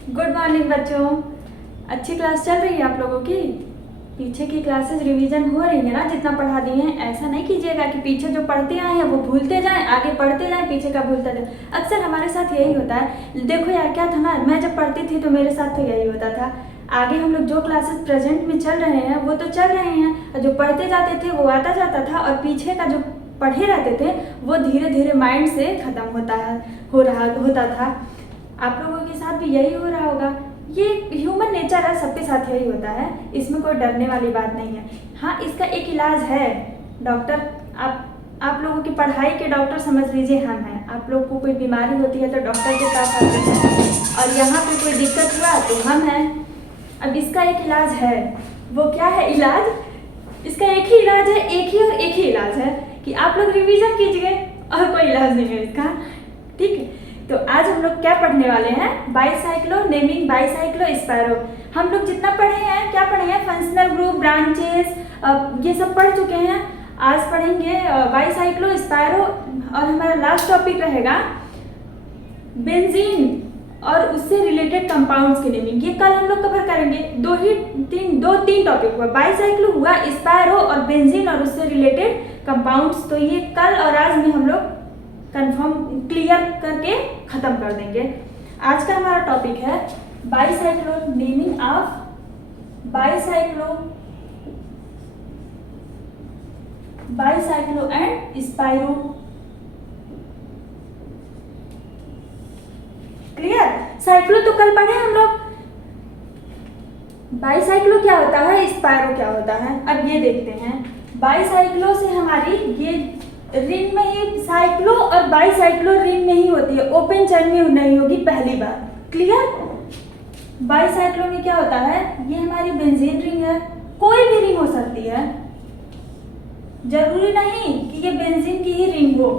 Good morning बच्चों। अच्छी class चल रही है आप लोगों की? पीछे की क्लासेस रिवीजन हो रही है ना? जितना पढ़ा दिए हैं ऐसा नहीं कीजिएगा कि पीछे जो पढ़ते आए हैं वो भूलते जाएं, आगे पढ़ते जाएं, पीछे का भूलता जाए। अक्सर हमारे साथ यही होता है। देखो यार, क्या था ना, मैं जब पढ़ती थी तो मेरे साथ तो यही होता था। आगे हम लोग जो क्लासेस प्रेजेंट में चल रहे हैं वो तो चल रहे हैं, और जो पढ़ते जाते थे वो आता जाता था, और पीछे का जो पढ़े रहते थे वो धीरे धीरे माइंड से ख़त्म होता था। आप लोगों के साथ भी यही हो रहा होगा। ये ह्यूमन नेचर है, सबके साथ यही होता है, इसमें कोई डरने वाली बात नहीं है। हाँ, इसका एक इलाज है। डॉक्टर आप लोगों की पढ़ाई के डॉक्टर समझ लीजिए हम हैं। आप लोग को कोई बीमारी होती है तो डॉक्टर के पास आते हैं, और यहाँ पे कोई दिक्कत हुआ तो हम हैं। अब इसका एक इलाज है। वो क्या है इलाज? इसका एक ही इलाज है, एक ही इलाज है कि आप लोग रिवीजन कीजिए, और कोई इलाज नहीं है इसका। ठीक है, तो आज हम लोग क्या पढ़ने वाले हैं? Bicyclo naming, bicyclo sparrow. हम लोग जितना पढ़े हैं, क्या पढ़े हैं? फंक्शनल ग्रुप, ब्रांचेस, ये सब पढ़ चुके हैं। आज पढ़ेंगे बाईसाइक्लो स्पैरो, और हमारा लास्ट टॉपिक रहेगा बेंजीन और उससे रिलेटेड कंपाउंड्स की नेमिंग। ये कल हम लोग कवर करेंगे। दो तीन टॉपिक हुआ, बाईसाइक्लो हुआ, स्पैरो और बेंजीन और उससे रिलेटेड कंपाउंड्स। तो ये कल और आज में हम लोग कंफर्म क्लियर करके खत्म कर देंगे। आज का हमारा टॉपिक है bicyclo naming of bicyclo and spiro. Clear? Cyclo तो कल पढ़े हम लोग। बाईसाइक्लो क्या होता है, स्पाइरो क्या होता है, अब ये देखते हैं। बाईसाइक्लो से हमारी ये रिंग में ही, साइक्लो और बाईसाइक्लो रिंग में ही होती है, ओपन चेन में नहीं होगी पहली बार। क्लियर? बाईसाइक्लो में क्या होता है, ये हमारी बेंजीन रिंग है, कोई भी रिंग हो सकती है, जरूरी नहीं कि ये बेंजीन की ही रिंग हो।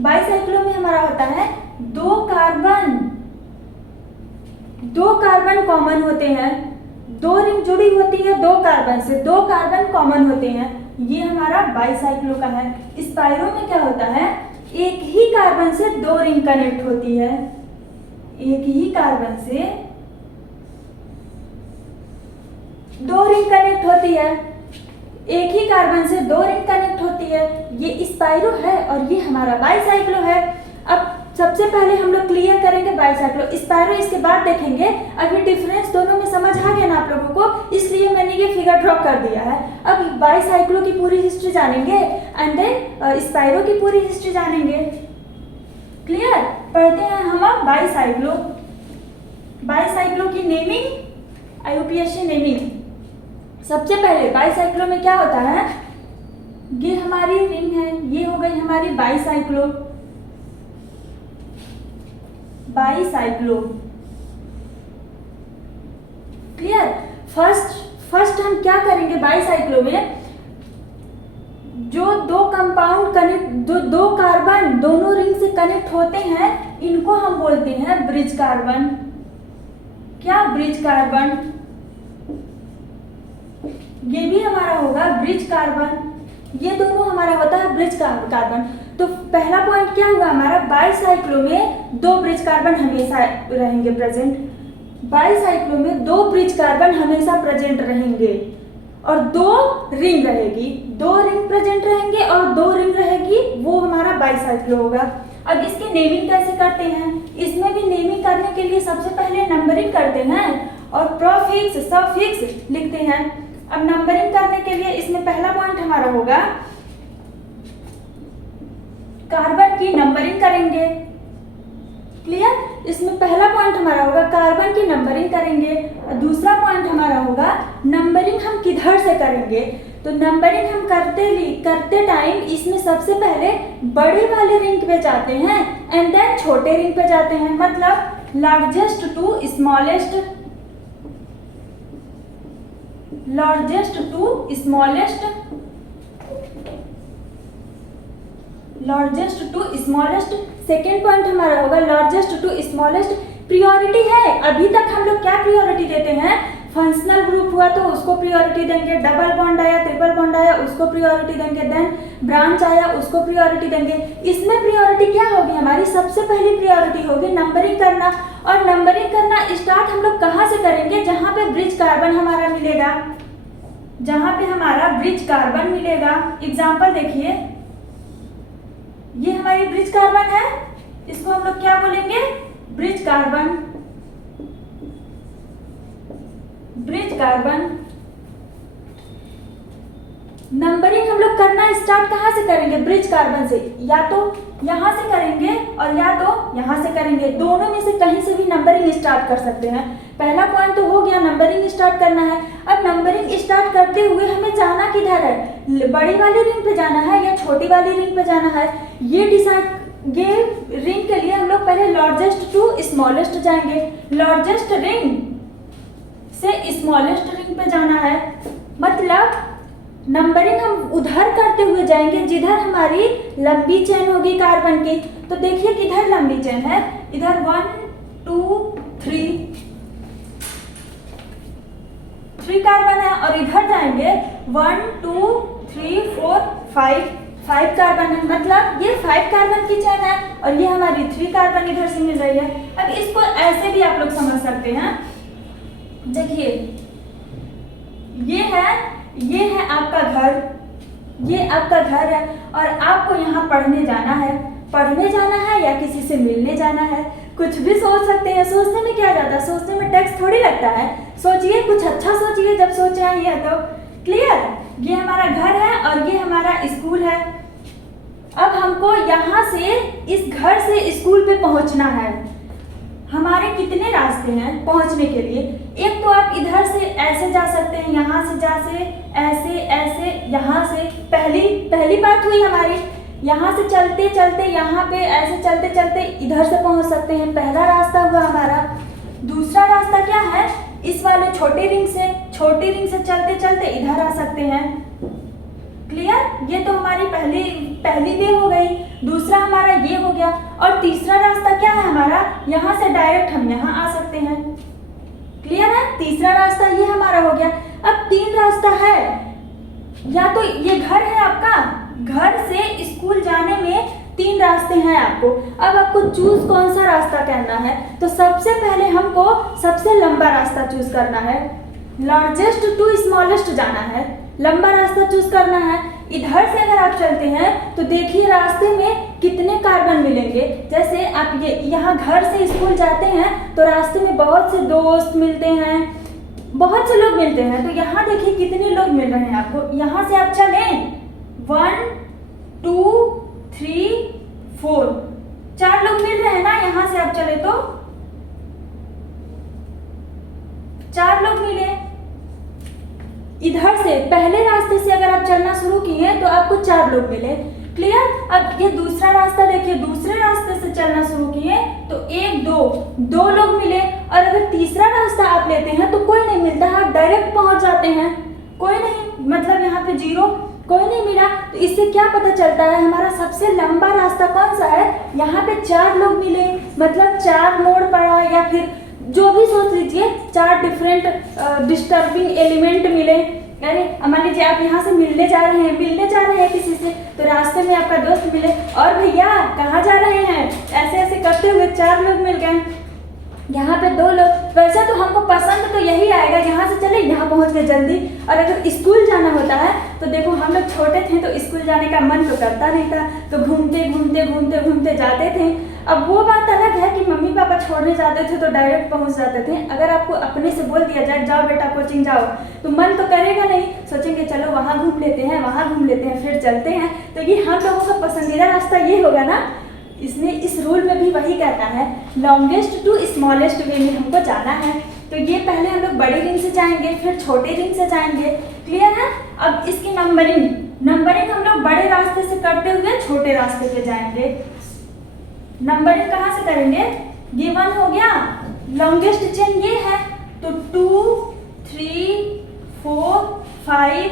बाईसाइक्लो में हमारा होता है दो कार्बन कॉमन होते हैं, दो रिंग जुड़ी होती है दो कार्बन से, दो कार्बन कॉमन होते हैं, ये हमारा बाईसाइक्लो का है। स्पाइरो में क्या होता है, एक ही कार्बन से दो रिंग कनेक्ट होती है, एक ही कार्बन से दो रिंग कनेक्ट होती है, एक ही कार्बन से दो रिंग कनेक्ट होती है, ये स्पाइरो है और ये हमारा बाईसाइक्लो है। अब सबसे पहले हम लोग क्लियर करेंगे बाईसाइक्लो, स्पाइरो इसके बाद देखेंगे। अभी डिफरेंस दोनों में समझ आ गया ना आप लोगों को, इसलिए मैंने ये फिगर ड्रॉ कर दिया है। अब बाईसाइक्लो की पूरी हिस्ट्री जानेंगे एंड देन स्पाइरो की पूरी हिस्ट्री जानेंगे। क्लियर? पढ़ते हैं हम अब बाईसाइक्लो की नेमिंग, आईयूपीएसी नेमिंग। सबसे पहले बाईसाइक्लो में क्या होता है, ये हमारी रिंग है, ये हो गई हमारी बाईसाइक्लो। क्लियर? फर्स्ट हम क्या करेंगे बाईसाइक्लो में, जो दो कंपाउंड कनेक्ट, दो कार्बन दोनों रिंग से कनेक्ट होते हैं, इनको हम बोलते हैं ब्रिज कार्बन। क्या? Bridge carbon. ये भी हमारा होगा ब्रिज कार्बन, ये दोनों हमारा होता है ब्रिज कार्बन। तो पहला पॉइंट क्या हुआ हमारा, बाईसाइक्लो में दो ब्रिज कार्बन हमेशा रहेंगे प्रेजेंट। बाईसाइक्लो में दो ब्रिज कार्बन हमेशा प्रेजेंट रहेंगे, और दो रिंग रहेगी, दो रिंग प्रेजेंट रहेंगे और दो रिंग रहेगी, वो हमारा बाईसाइक्लो होगा। अब इसकी नेमिंग कैसे करते हैं? इसमें भी नेमिंग करने के लिए सबसे पहले नंबरिंग करते हैं और प्रोफिक्स सफिक्स लिखते हैं। अब नंबरिंग करने के लिए इसमें पहला पॉइंट हमारा होगा, कार्बन की नंबरिंग करेंगे। क्लियर? इसमें पहला पॉइंट हमारा होगा कार्बन की नंबरिंग करेंगे, और दूसरा पॉइंट हमारा होगा नंबरिंग हम किधर से करेंगे। तो नंबरिंग हम करते टाइम इसमें सबसे पहले बड़े वाले रिंग पे जाते हैं एंड देन छोटे रिंग पे जाते हैं, मतलब largest to smallest, largest to smallest. Second point हमारा होगा लार्जेस्ट टू स्मॉलेस्ट। प्रियोरिटी है, अभी तक हम लोग क्या प्रियोरिटी देते हैं, फंक्शनल ग्रुप हुआ तो उसको प्रायोरिटी देंगे, डबल बॉन्ड आया, ट्रिपल बॉन्ड आया, उसको प्रायोरिटी देंगे, देन ब्रांच आया, उसको प्रायोरिटी देंगे। इसमें प्रायोरिटी क्या होगी हमारी? सबसे पहली प्रायोरिटी होगी नंबरिंग करना। और नंबरिंग करना स्टार्ट हम लोग कहाँ से करेंगे? जहाँ पे ब्रिज कार्बन हमारा मिलेगा, जहाँ पे हमारा ब्रिज कार्बन मिलेगा। एग्जाम्पल देखिए, ये हमारी ब्रिज कार्बन है, इसको हम लोग क्या बोलेंगे? Bridge carbon. Bridge carbon numbering हम लोग करना स्टार्ट कहाँ से करेंगे? ब्रिज कार्बन से। या तो यहाँ से करेंगे और या तो यहाँ से करेंगे, दोनों में से कहीं से भी नंबरिंग स्टार्ट कर सकते हैं। पहला पॉइंट तो हो गया, नंबरिंग स्टार्ट करना है। अब नंबरिंग स्टार्ट करते हुए हमें जाना किधर है? बड़ी वाली रिंग पे जाना है या छोटी वाली रिंग पे जाना है? ये रिंग के लिए हम लोग पहले लार्जेस्ट टू स्मॉलेस्ट जाएंगे। लार्जेस्ट रिंग से स्मॉलेस्ट रिंग पे जाना है, मतलब नंबरिंग हम उधर करते हुए जाएंगे जिधर हमारी लंबी चेन होगी कार्बन की। तो देखिए किधर लंबी चेन है, इधर 1 2 3 कार्बन है, और इधर जाएंगे 1 2 3 4 5 कार्बन है, मतलब ये 5 कार्बन की चेन है और ये हमारी 3 कार्बन इधर से मिल रही है। अब इसको ऐसे भी आप लोग समझ सकते हैं। देखिए ये है आपका घर, ये आपका घर है और आपको यहाँ पढ़ने जाना है या किसी से मिलने जाना है, कुछ भी सोच सकते हैं। सोचने में क्या जाता है? सोचने में टैक्स थोड़ी लगता है। सोचिए, कुछ अच्छा सोचिए जब सोच रहे हैं तो। क्लियर? ये हमारा घर है और ये हमारा स्कूल है। अब हमको यहाँ से, इस घर से स्कूल पे पहुँचना है। हमारे कितने रास्ते हैं पहुंचने के लिए? एक तो आप इधर से ऐसे जा सकते हैं, यहाँ से ऐसे यहाँ से पहली बात हुई हमारी। यहाँ से चलते चलते यहाँ पे ऐसे चलते चलते इधर से पहुंच सकते हैं, पहला रास्ता हुआ हमारा। दूसरा रास्ता क्या है? इस वाले छोटी रिंग से चलते चलते इधर आ सकते हैं। क्लियर? ये तो हमारी पहली वे हो गई। दूसरा हमारा ये हो गया। और तीसरा रास्ता क्या है हमारा? यहाँ से डायरेक्ट हम यहाँ आ सकते हैं। क्लियर है? तीसरा रास्ता ये हमारा हो गया। अब 3 रास्ता है। या तो ये घर है आपका, घर से स्कूल जाने में 3 रास्ते हैं आपको। अब आपको चूज कौन सा रास्ता करना है? तो सबसे पहले हमको सबसे लंबा रास्ता चूज करना है। लार्जेस्ट टू स्मॉलेस्ट जाना है, लंबा रास्ता चूज करना है। इधर से अगर आप चलते हैं तो देखिए रास्ते में कितने कार्बन मिलेंगे। जैसे आप यहाँ घर से स्कूल जाते हैं तो रास्ते में बहुत से दोस्त मिलते हैं, बहुत से लोग मिलते हैं। तो यहाँ देखिए कितने लोग मिल रहे हैं आपको। यहाँ से आप चलें 1 2 3 4, 4 लोग मिल रहे हैं ना। यहाँ से आप चले तो 4 लोग मिले। इधर से पहले रास्ते से अगर आप चलना शुरू किए तो आपको 4 लोग मिले। क्लियर? अब ये दूसरा रास्ता देखिए, दूसरे रास्ते से चलना शुरू किए तो 1 2 लोग मिले। और अगर तीसरा रास्ता आप लेते हैं तो कोई नहीं मिलता है, आप डायरेक्ट पहुंच जाते हैं, कोई नहीं, मतलब यहाँ पे 0, कोई नहीं मिला। तो इससे क्या पता चलता है हमारा सबसे लंबा रास्ता कौन सा है? यहाँ पे 4 लोग मिले, मतलब 4 मोड़ पड़ा, या फिर जो भी सोच लीजिए 4 डिफरेंट डिस्टर्बिंग एलिमेंट मिले। अरे मान लीजिए आप यहाँ से मिलने जा रहे हैं किसी से, तो रास्ते में आपका दोस्त मिले, और भैया कहाँ जा रहे हैं, ऐसे ऐसे करते हुए 4 लोग मिल गए। यहाँ पे 2 लोग। वैसे तो हमको पसंद तो यही आएगा, यहाँ से चले यहाँ पहुँच गए जल्दी। और अगर स्कूल जाना होता है तो देखो हम लोग छोटे थे तो स्कूल जाने का मन तो करता नहीं था, तो घूमते जाते थे। अब वो बात अलग है कि मम्मी पापा छोड़ने जाते थे तो डायरेक्ट पहुँच जाते थे। अगर आपको अपने से बोल दिया जाए जाओ बेटा कोचिंग जाओ, तो मन तो करेगा नहीं, सोचेंगे चलो वहाँ घूम लेते हैं फिर चलते हैं। तो ये हम लोगों का पसंदीदा रास्ता ये होगा ना। इसमें इस रूल में भी वही कहता है, लॉन्गेस्ट टू स्मॉलेस्ट वे में हमको जाना है। तो ये पहले हम लोग बड़ी रिंग से जाएंगे, फिर छोटे रिंग से जाएंगे। क्लियर है? अब इसकी नंबरिंग हम लोग बड़े रास्ते से करते हुए छोटे रास्ते पे जाएंगे। नंबरिंग कहाँ से करेंगे? ये 1 हो गया, लॉन्गेस्ट चेन ये है, तो 2 3 4 5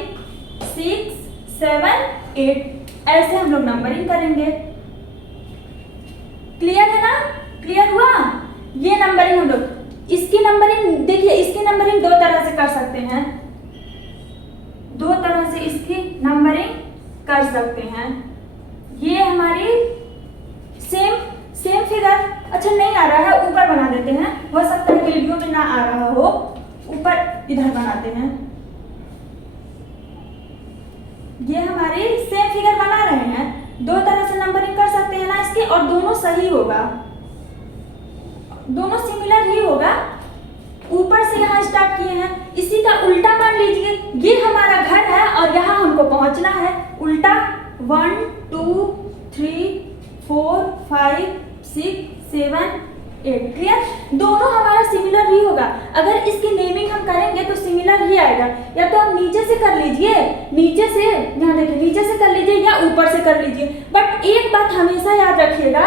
6 7 8 ऐसे हम लोग नंबरिंग करेंगे। क्लियर है ना? क्लियर हुआ? ये नंबरिंग हम लोग, इसकी नंबरिंग देखिए, इसकी नंबरिंग 2 तरह से कर सकते हैं, दो तरह से इसकी नंबरिंग कर सकते हैं। ये हमारी सेम फिगर, अच्छा नहीं आ रहा है, ऊपर बना देते हैं, हो सकता है वीडियो में ना आ रहा हो, ऊपर इधर बनाते हैं। ये हमारी सेम फिगर बना रहे हैं, दो तरह से नंबरिंग कर सकते हैं ना इसकी, और दोनों सही होगा, दोनों सिमिलर ही होगा। ऊपर से यहाँ स्टार्ट किए हैं, इसी का उल्टा मान लीजिए, ये हमारा घर है और यहाँ हमको पहुंचना है, उल्टा 1 2 3 4 5 6 7 8, क्लियर। दोनों हमारा सिमिलर ही होगा। अगर इसकी नेमिंग हम करेंगे तो सिमिलर ही आएगा, या तो आप नीचे से कर लीजिए, नीचे से यहाँ देखिए, नीचे से कर लीजिए या ऊपर से कर लीजिए। बट एक बात हमेशा याद रखिएगा,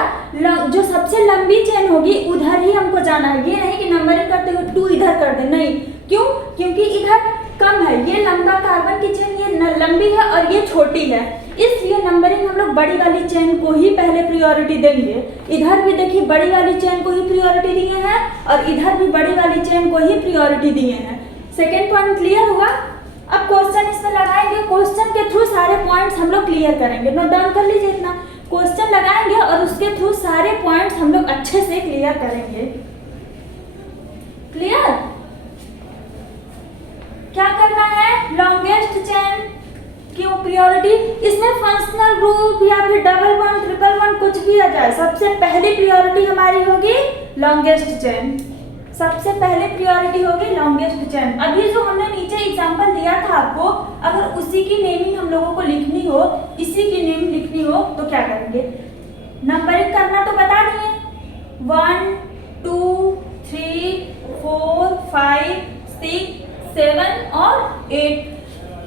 जो सबसे लंबी चेन होगी उधर ही हमको जाना है। ये नहीं कि नंबरिंग करते हुए 2 इधर कर दे, नहीं। क्यों? क्योंकि इधर कम है, ये लंबा कार्बन की चेन ये लंबी है और ये छोटी है, इसलिए नंबरिंग हम लोग बड़ी वाली चेन को ही पहले प्रायोरिटी देंगे। इधर भी देखिए बड़ी वाली चेन को ही प्रायोरिटी दिए हैं और इधर भी बड़ी वाली चेन को ही प्रायोरिटी दिए हैं। सेकेंड पॉइंट क्लियर हुआ। अब क्वेश्चन इसमें लगाएंगे, क्वेश्चन के थ्रू सारे पॉइंट्स हम लोग क्लियर करेंगे। नोट डाउन कर लीजिए इतना, क्वेश्चन लगाएंगे और उसके थ्रू सारे पॉइंट्स हम लोग अच्छे से क्लियर करेंगे। क्लियर? क्या करना है? लॉन्गेस्ट चेन क्यों प्रायोरिटी, इसमें फंक्शनल ग्रुप या फिर डबल बॉन्ड ट्रिपल बॉन्ड कुछ भी आ जाए, सबसे पहली प्रायोरिटी हमारी होगी लॉन्गेस्ट चेन, सबसे पहले प्रायोरिटी होगी लॉन्गेस्ट चेन। अभी जो हमने नीचे एग्जांपल दिया था आपको, अगर उसी की नेमिंग हम लोगों को लिखनी हो, इसी की नेम लिखनी हो तो क्या करेंगे? नंबरिंग करना तो बता दिए, 1 2 3 4 5 6 7 और 8।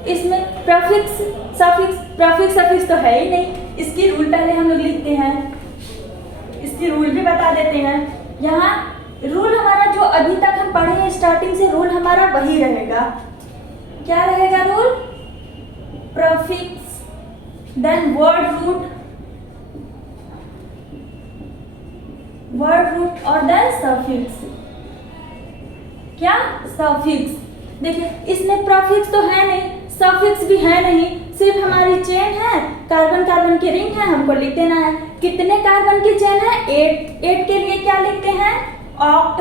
इसमें प्रफिक्स सफिक्स तो है ही नहीं, इसकी रूल पहले हम लोग लिखते हैं, इसकी रूल भी बता देते हैं। यहाँ रूल हमारा जो अभी तक हम पढ़े हैं स्टार्टिंग से, रूल हमारा वही रहेगा। क्या रहेगा rule? Prefix, then word root और देन सफिक्स। क्या? सफिक्स। देखिए इसमें प्रफिक्स तो है नहीं, सफिक्स भी है नहीं, सिर्फ हमारी चेन है, कार्बन कार्बन की रिंग है, हमको लिख देना है। कितने कार्बन की चेन है? 8 के लिए क्या लिखते हैं? ऑक्ट।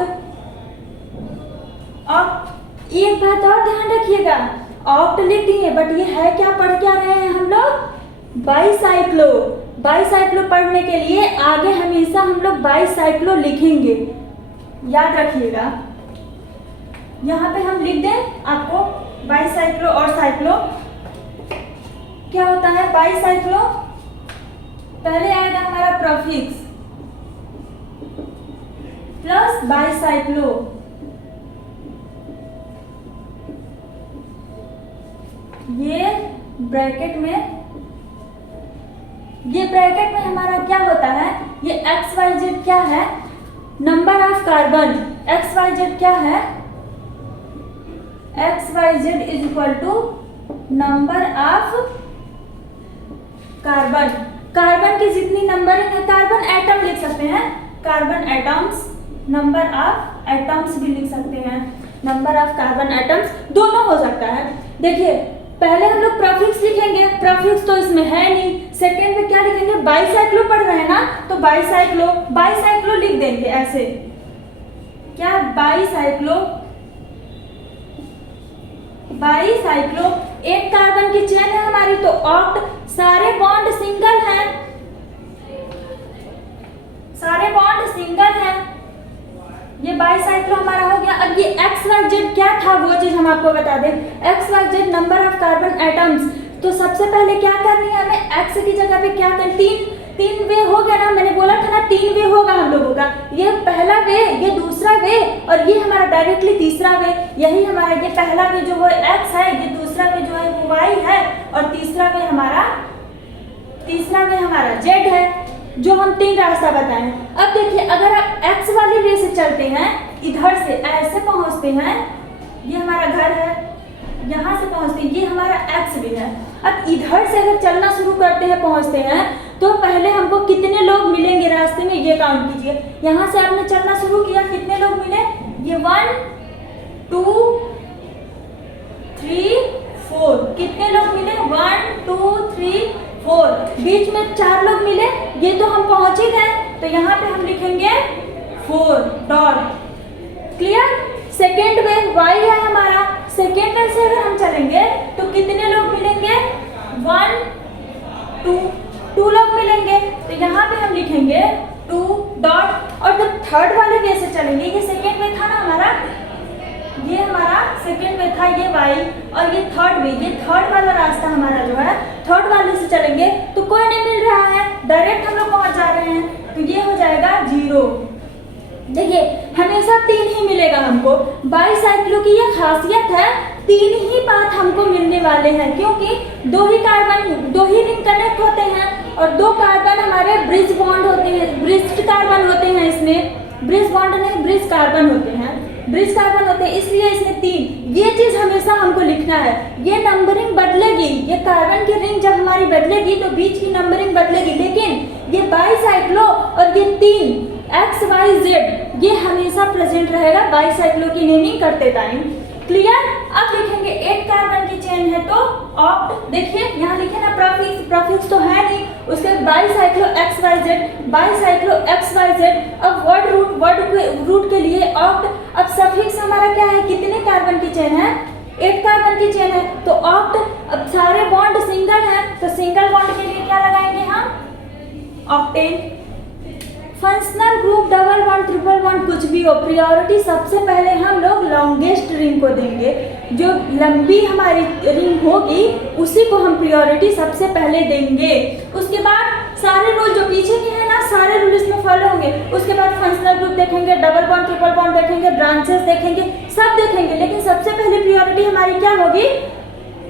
एक बात और ध्यान रखिएगा, ऑक्ट लिख दिए बट ये है क्या, पढ़ क्या रहे हैं हम लोग? बाईसाइक्लो। बाईसाइक्लो पढ़ने के लिए आगे हमेशा हम लोग बाईसाइक्लो लिखेंगे, याद रखिएगा। यहाँ पे हम लिख दें आपको बाईसाइक्लो और साइक्लो। क्या होता है बाईसाइक्लो? पहले आएगा हमारा प्रफिक्स प्लस बाईसाइक्लो, ये ब्रैकेट में हमारा क्या होता है? ये XYZ क्या है? Number of carbon. XYZ क्या है? XYZ is equal to number of carbon. Carbon की जितनी नंबरिंग है, कार्बन एटम लिख सकते हैं, carbon atoms, number of atoms भी लिख सकते हैं, नंबर ऑफ कार्बन एटम्स दोनों हो सकता है। देखिए पहले हम लोग प्रफिक्स लिखेंगे, प्रफिक्स तो इसमें है नहीं। सेकेंड में क्या लिखेंगे? बाईसाइक्लो पढ़ रहे हैं ना, तो बाईसाइक्लो लिख देंगे ऐसे। क्या? बाईसाइक्लो। एक कार्बन की चेन है हमारी, तो ऑक्ट, सारे बॉन्ड सिंगल हैं, ये बाईसाइक्लो हमारा हो गया। अब ये XYZ क्या था वो चीज हम आपको बता दें। XYZ number of carbon atoms. तो सबसे पहले क्या करनी है हमें? X की जगह पे क्या करना? तीन वे हो गया ना, मैंने बोला था ना 3 वे होगा हम लोगों का। ये पहला वे, ये दूसरा वे और ये हमारा डायरेक्टली तीसरा वे। यही हमारा ये पहला वे जो वो X है, ये दूसरा वे जो है वो Y है और तीसरा वे हमारा Z है, जो हम 3 रास्ता बताए। अब देखिए अगर आप X वाली वे से चलते हैं, इधर से ऐसे पहुंचते हैं, ये हमारा घर है, यहाँ से पहुंचते हैं, ये हमारा X भी है। अब इधर से अगर चलना शुरू करते हैं, पहुंचते हैं, तो पहले हमको कितने लोग मिलेंगे रास्ते में ये काउंट कीजिए। यहाँ से आपने चलना शुरू किया, कितने लोग मिले? ये 1 2 ये तो हम पहुंच ही गए, तो यहाँ पे हम लिखेंगे 4 dot. Clear. Second wave y है हमारा, सेकेंड वेव से अगर हम चलेंगे तो कितने लोग मिलेंगे, 1 2 लोग मिलेंगे, तो यहाँ पे हम लिखेंगे 2 डॉट। और जब थर्ड वाले वे से चलेंगे, ये सेकेंड वे था ना हमारा, ये हमारा सेकेंड वे था, ये y, और ये थर्ड वे, ये थर्ड वाला रास्ता हमारा जो है, थर्ड वाले से चलेंगे तो कोई नहीं मिल रहा है, डायरेक्ट हम लोग पहुंच जा रहे हैं, तो ये हो जाएगा 0। देखिए हमेशा 3 ही मिलेगा हमको, बाईसाइक्लो की ये खासियत है, 3 ही पाथ हमको मिलने वाले हैं, क्योंकि 2 ही कार्बन, 2 ही रिंग कनेक्ट होते हैं और 2 कार्बन हमारे ब्रिज बॉन्ड होते हैं, ब्रिज कार्बन होते हैं, इसमें ब्रिज बॉन्ड नहीं ब्रिज कार्बन होते हैं, ब्रिज कार्बन होते हैं, इसलिए इसमें 3। ये चीज हमेशा हमको लिखना है, ये नंबरिंग बदलेगी, ये कार्बन की रिंग जब हमारी बदलेगी तो बीच की नंबरिंग बदलेगी, लेकिन ये बाईसाइक्लो और ये 3 एक्स वाई जेड ये हमेशा प्रेजेंट रहेगा बाईसाइक्लो की नेमिंग करते टाइम। क्लियर। अब लिखेंगे 8 कार्बन की चेन है तो ऑक्ट, देखिए यहाँ लिखे ना प्रीफिक्स, प्रीफिक्स तो है नहीं, उसके bicyclo x y z, bicyclo x y z. अब वर्ड रूट के लिए ऑक्ट। अब सफिक्स हमारा क्या है, कितने कार्बन की चेन है, 8 कार्बन की चेन है तो ऑक्ट। अब सारे बॉन्ड सिंगल है तो सिंगल बॉन्ड के लिए क्या लगाएंगे हम, octane. Functional group, double bond, triple bond, कुछ भी हो, प्रियोरिटी सबसे पहले हम लोग लॉन्गेस्ट रिंग को देंगे, जो लंबी हमारी रिंग होगी उसी को हम प्रियोरिटी सबसे पहले देंगे। उसके बाद सारे रूल जो पीछे के हैं ना, सारे रूल इसमें फॉलो होंगे। उसके बाद फंक्शनल ग्रुप देखेंगे, डबल बॉन्ड, ट्रिपल बॉन्ड देखेंगे, ब्रांचेस देखेंगे, सब देखेंगे, लेकिन सबसे पहले प्रियोरिटी हमारी क्या होगी,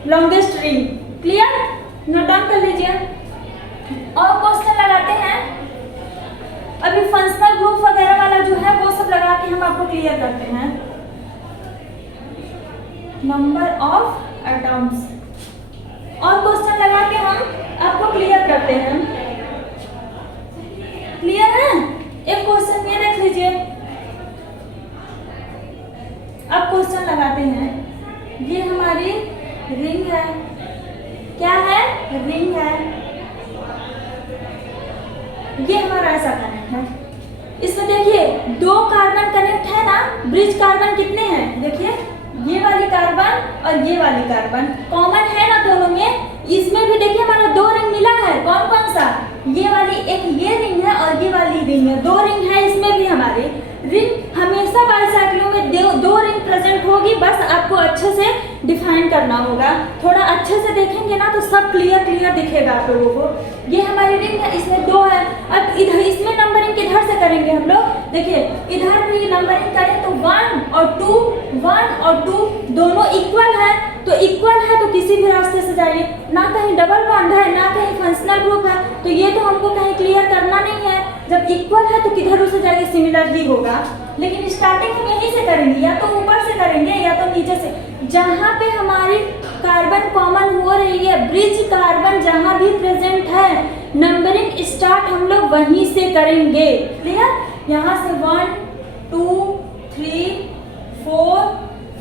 longest ring. Clear. Note down कर लीजिए। और क्वेश्चन लगाते हैं, अभी फंक्शनल ग्रुप वगैरह वाला जो है वो सब लगा के हम आपको क्लियर करते हैं। नंबर ऑफ एटम्स, और क्वेश्चन लगा के हम आपको क्लियर करते हैं। क्लियर है। एक क्वेश्चन ये देख लीजिए, अब क्वेश्चन लगाते हैं। ये हमारी रिंग है, क्या है, रिंग है, ये हमारा ऐसा कनेक्ट है। इसमें देखिए 2 कार्बन कनेक्ट है ना, ब्रिज कार्बन कितने हैं, देखिए ये वाली कार्बन और ये वाली कार्बन कॉमन है ना दोनों में। इसमें भी देखिए हमारा 2 रिंग मिला है, कौन कौन सा, ये वाली, एक ये रिंग है और ये वाली रिंग है, 2 रिंग है इसमें भी हमारी। रिंग हमेशा बाईसाइक्लो में 2 रिंग प्रेजेंट होगी, बस आपको अच्छे से डिफाइन करना होगा। थोड़ा अच्छे से देखेंगे ना तो सब क्लियर दिखेगा आप लोगों को। ये हमारी रिंग है, इसमें 2 है। अब इधर इसमें नंबरिंग किधर से करेंगे हम लोग, देखिए इधर भी नंबरिंग करें तो 1 और 2 दोनों इक्वल है, तो इक्वल है तो किसी भी रास्ते से जाइए, ना कहीं डबल बॉन्ड है ना कहीं फंक्शनल ग्रुप है, तो ये तो हमको कहीं क्लियर करना नहीं है। जब इक्वल है तो किधर से जाइए, सिमिलर ही होगा। लेकिन स्टार्टिंग हम यहीं से करेंगे, या तो ऊपर से करेंगे या तो नीचे से, जहाँ पे हमारी कार्बन कॉमन हो रही है, ब्रिज कार्बन जहाँ भी प्रेजेंट है, नंबरिंग स्टार्ट हम लोग वहीं से करेंगे। क्लियर। यहाँ से 1 2 3 4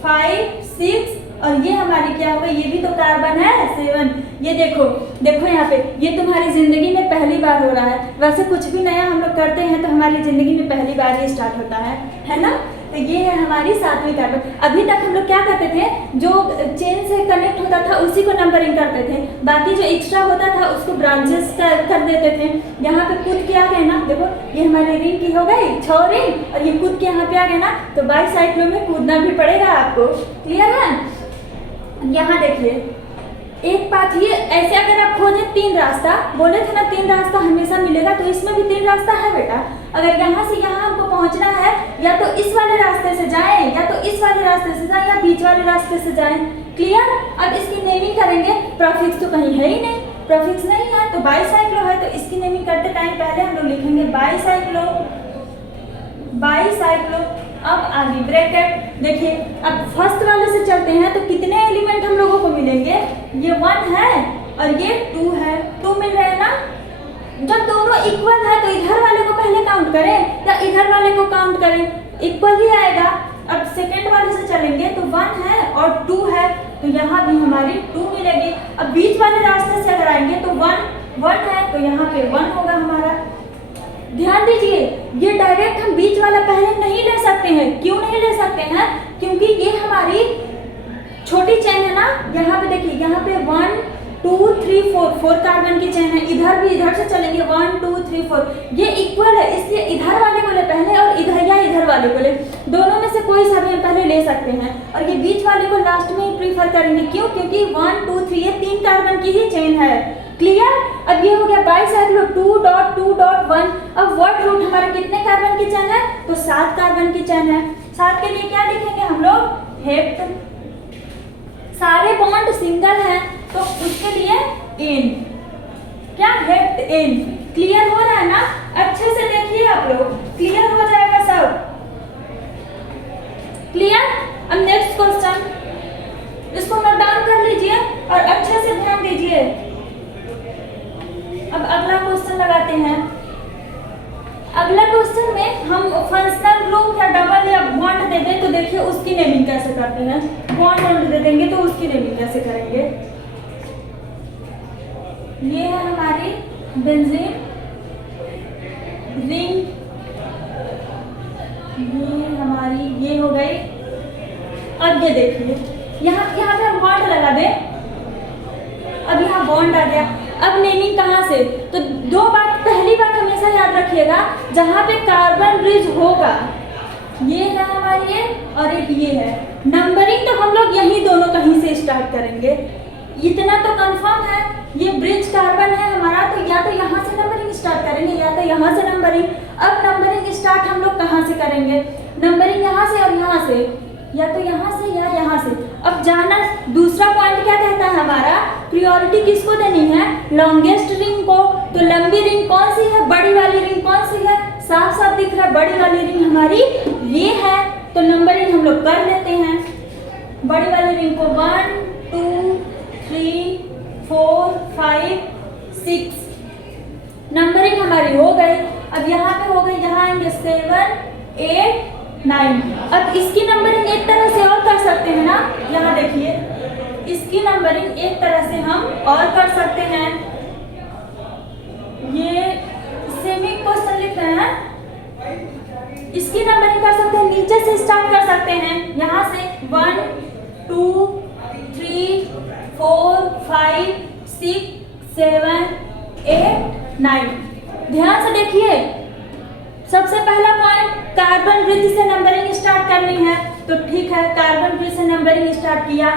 5 6 और ये हमारी क्या होगा, ये भी तो कार्बन है 7। ये देखो यहाँ पे, ये तुम्हारी जिंदगी में पहली बार हो रहा है। वैसे कुछ भी नया हम लोग करते हैं तो हमारी जिंदगी में पहली बार ही स्टार्ट होता है ना। तो ये है हमारी 7वीं कार्बन। अभी तक हम लोग क्या करते थे, जो चेन से कनेक्ट होता था उसी को नंबरिंग करते थे, बाकी जो एक्स्ट्रा होता था उसको ब्रांचेस कर देते थे। यहाँ पे कूद के आ गए ना, देखो ये हमारी रिंग की हो गई 6 रिंग, और ये कूद के यहाँ पे आ गए ना, तो बाईसाइक्लो में कूदना भी पड़ेगा आपको। क्लियर है। यहाँ देखिए एक बात, ये ऐसे अगर आप खोजें 3 रास्ता, बोले थे ना 3 रास्ता हमेशा मिलेगा, तो इसमें भी 3 रास्ता है बेटा। अगर यहाँ से यहाँ हमको पहुँचना है, या तो इस वाले रास्ते से जाएं, या तो इस वाले रास्ते से जाएं, या बीच वाले रास्ते से जाएं। क्लियर। अब इसकी नेमिंग करेंगे, प्रीफिक्स तो कहीं है ही नहीं, प्रीफिक्स नहीं है तो बाईसाइक्लो है, तो इसकी नेमिंग करते टाइम पहले हम लोग लिखेंगे बाईसाइक्लो। अब आगे ब्रैकेट। देखिए अब फर्स्ट वाले से चलते हैं तो कितने एलिमेंट हम लोगों को मिलेंगे, ये 1 है और ये 2 है, 2 मिल रहे हैं ना। जब दोनों इक्वल है तो इधर वाले को पहले काउंट करें या इधर वाले को काउंट करें, इक्वल ही आएगा। अब सेकेंड वाले से चलेंगे तो 1 है और 2 है, तो यहाँ भी हमारी 2 मिलेगी। अब बीच वाले रास्ते से अगर आएंगे तो 1 है, तो यहाँ पे 1 होगा हमारा। ध्यान दीजिए, ये डायरेक्ट हम बीच वाला पहले नहीं ले सकते हैं। क्यों नहीं ले सकते हैं? क्योंकि ये हमारी छोटी चेन है ना, यहाँ पे देखिए, यहाँ पे 1 2 3 4 कार्बन की चेन है, इधर भी इधर से चलेंगे 1 2 3 4, ये इक्वल है, इसलिए इधर वाले को ले पहले और इधर या इधर वाले को ले, दोनों में से कोई सा भी हम पहले ले सकते हैं, और ये बीच वाले को लास्ट में ही प्रीफर करेंगे। क्यों? क्योंकि 1 2 3 ये 3 कार्बन की ही चेन है। क्लियर? अब ये हो गया बाइसाइक्लो 2.2.1। अब वर्ड रूट हमारे कितने कार्बन की चेन है? तो 7 कार्बन की चेन है। 7 के लिए क्या लिखेंगे हम लोग? हेप्ट। सारे बॉन्ड सिंगल हैं तो उसके लिए इन, क्या? हेप्ट इन। क्लियर हो रहा है ना? अच्छे से देखिए आप लोग, क्लियर हो जाएगा सब। क्लियर? अब नेक्स्ट क्वेश्चन, इसको नोट डाउन कर लीजिए और अच्छे से ध्यान दीजिए। अब अगला क्वेश्चन लगाते हैं। अगला क्वेश्चन में हम फंक्शनल ग्रुप या डबल या बॉन्ड दे दें तो देखिए उसकी नेमिंग कैसे करते हैं। बॉन्ड दे देंगे तो उसकी नेमिंग कैसे करेंगे। ये है हमारी बेंजीन रिंग, ये हमारी ये हो गई। अब ये देखिए, यहाँ पे हम बॉन्ड लगा दें, अब यहाँ बॉन्ड आ गया। अब नेमिंग कहाँ से? तो दो बात, पहली बात हमेशा याद रखिएगा, जहाँ पे कार्बन ब्रिज होगा, ये है हमारी ये और एक ये है। नंबरिंग तो हम लोग यही दोनों कहीं से स्टार्ट करेंगे, इतना तो कंफर्म है। ये ब्रिज कार्बन है हमारा, तो या तो यहाँ से नंबरिंग स्टार्ट करेंगे या तो यहाँ से नंबरिंग। अब नंबरिंग स्टार्ट हम लोग कहाँ से करेंगे? नंबरिंग यहाँ से और यहाँ से, या तो यहाँ से या यहाँ से। अब जाना, दूसरा पॉइंट क्या कहता है हमारा? प्रायोरिटी किसको देनी है? लॉन्गेस्ट रिंग को। तो लंबी रिंग कौन सी है? बड़ी वाली रिंग कौन सी है? साफ साफ दिख रहा है, बड़ी वाली रिंग हमारी ये है। तो नंबरिंग हम लोग कर लेते हैं। बड़ी वाली रिंग को 1 2 3 4 5 6 नंबरिंग हमारी हो गई। अब यहाँ पे हो गई, यहाँ आएंगे 7 8 9। अब इसकी नंबरिंग एक तरह से और कर सकते हैं ना, यहाँ देखिए, इसकी नंबरिंग एक तरह से हम और कर सकते हैं। ये सेमी क्वेश्चन लिख रहे हैं, इसकी नंबरिंग कर सकते हैं, नीचे से स्टार्ट कर सकते हैं, यहाँ से 1 2 3 4 5 6 7 8 9। ध्यान से देखिए, सबसे पहला पॉइंट कार्बन ब्रिज से नंबरिंग स्टार्ट करनी है, तो ठीक है, कार्बन ब्रिज से नंबरिंग स्टार्ट किया।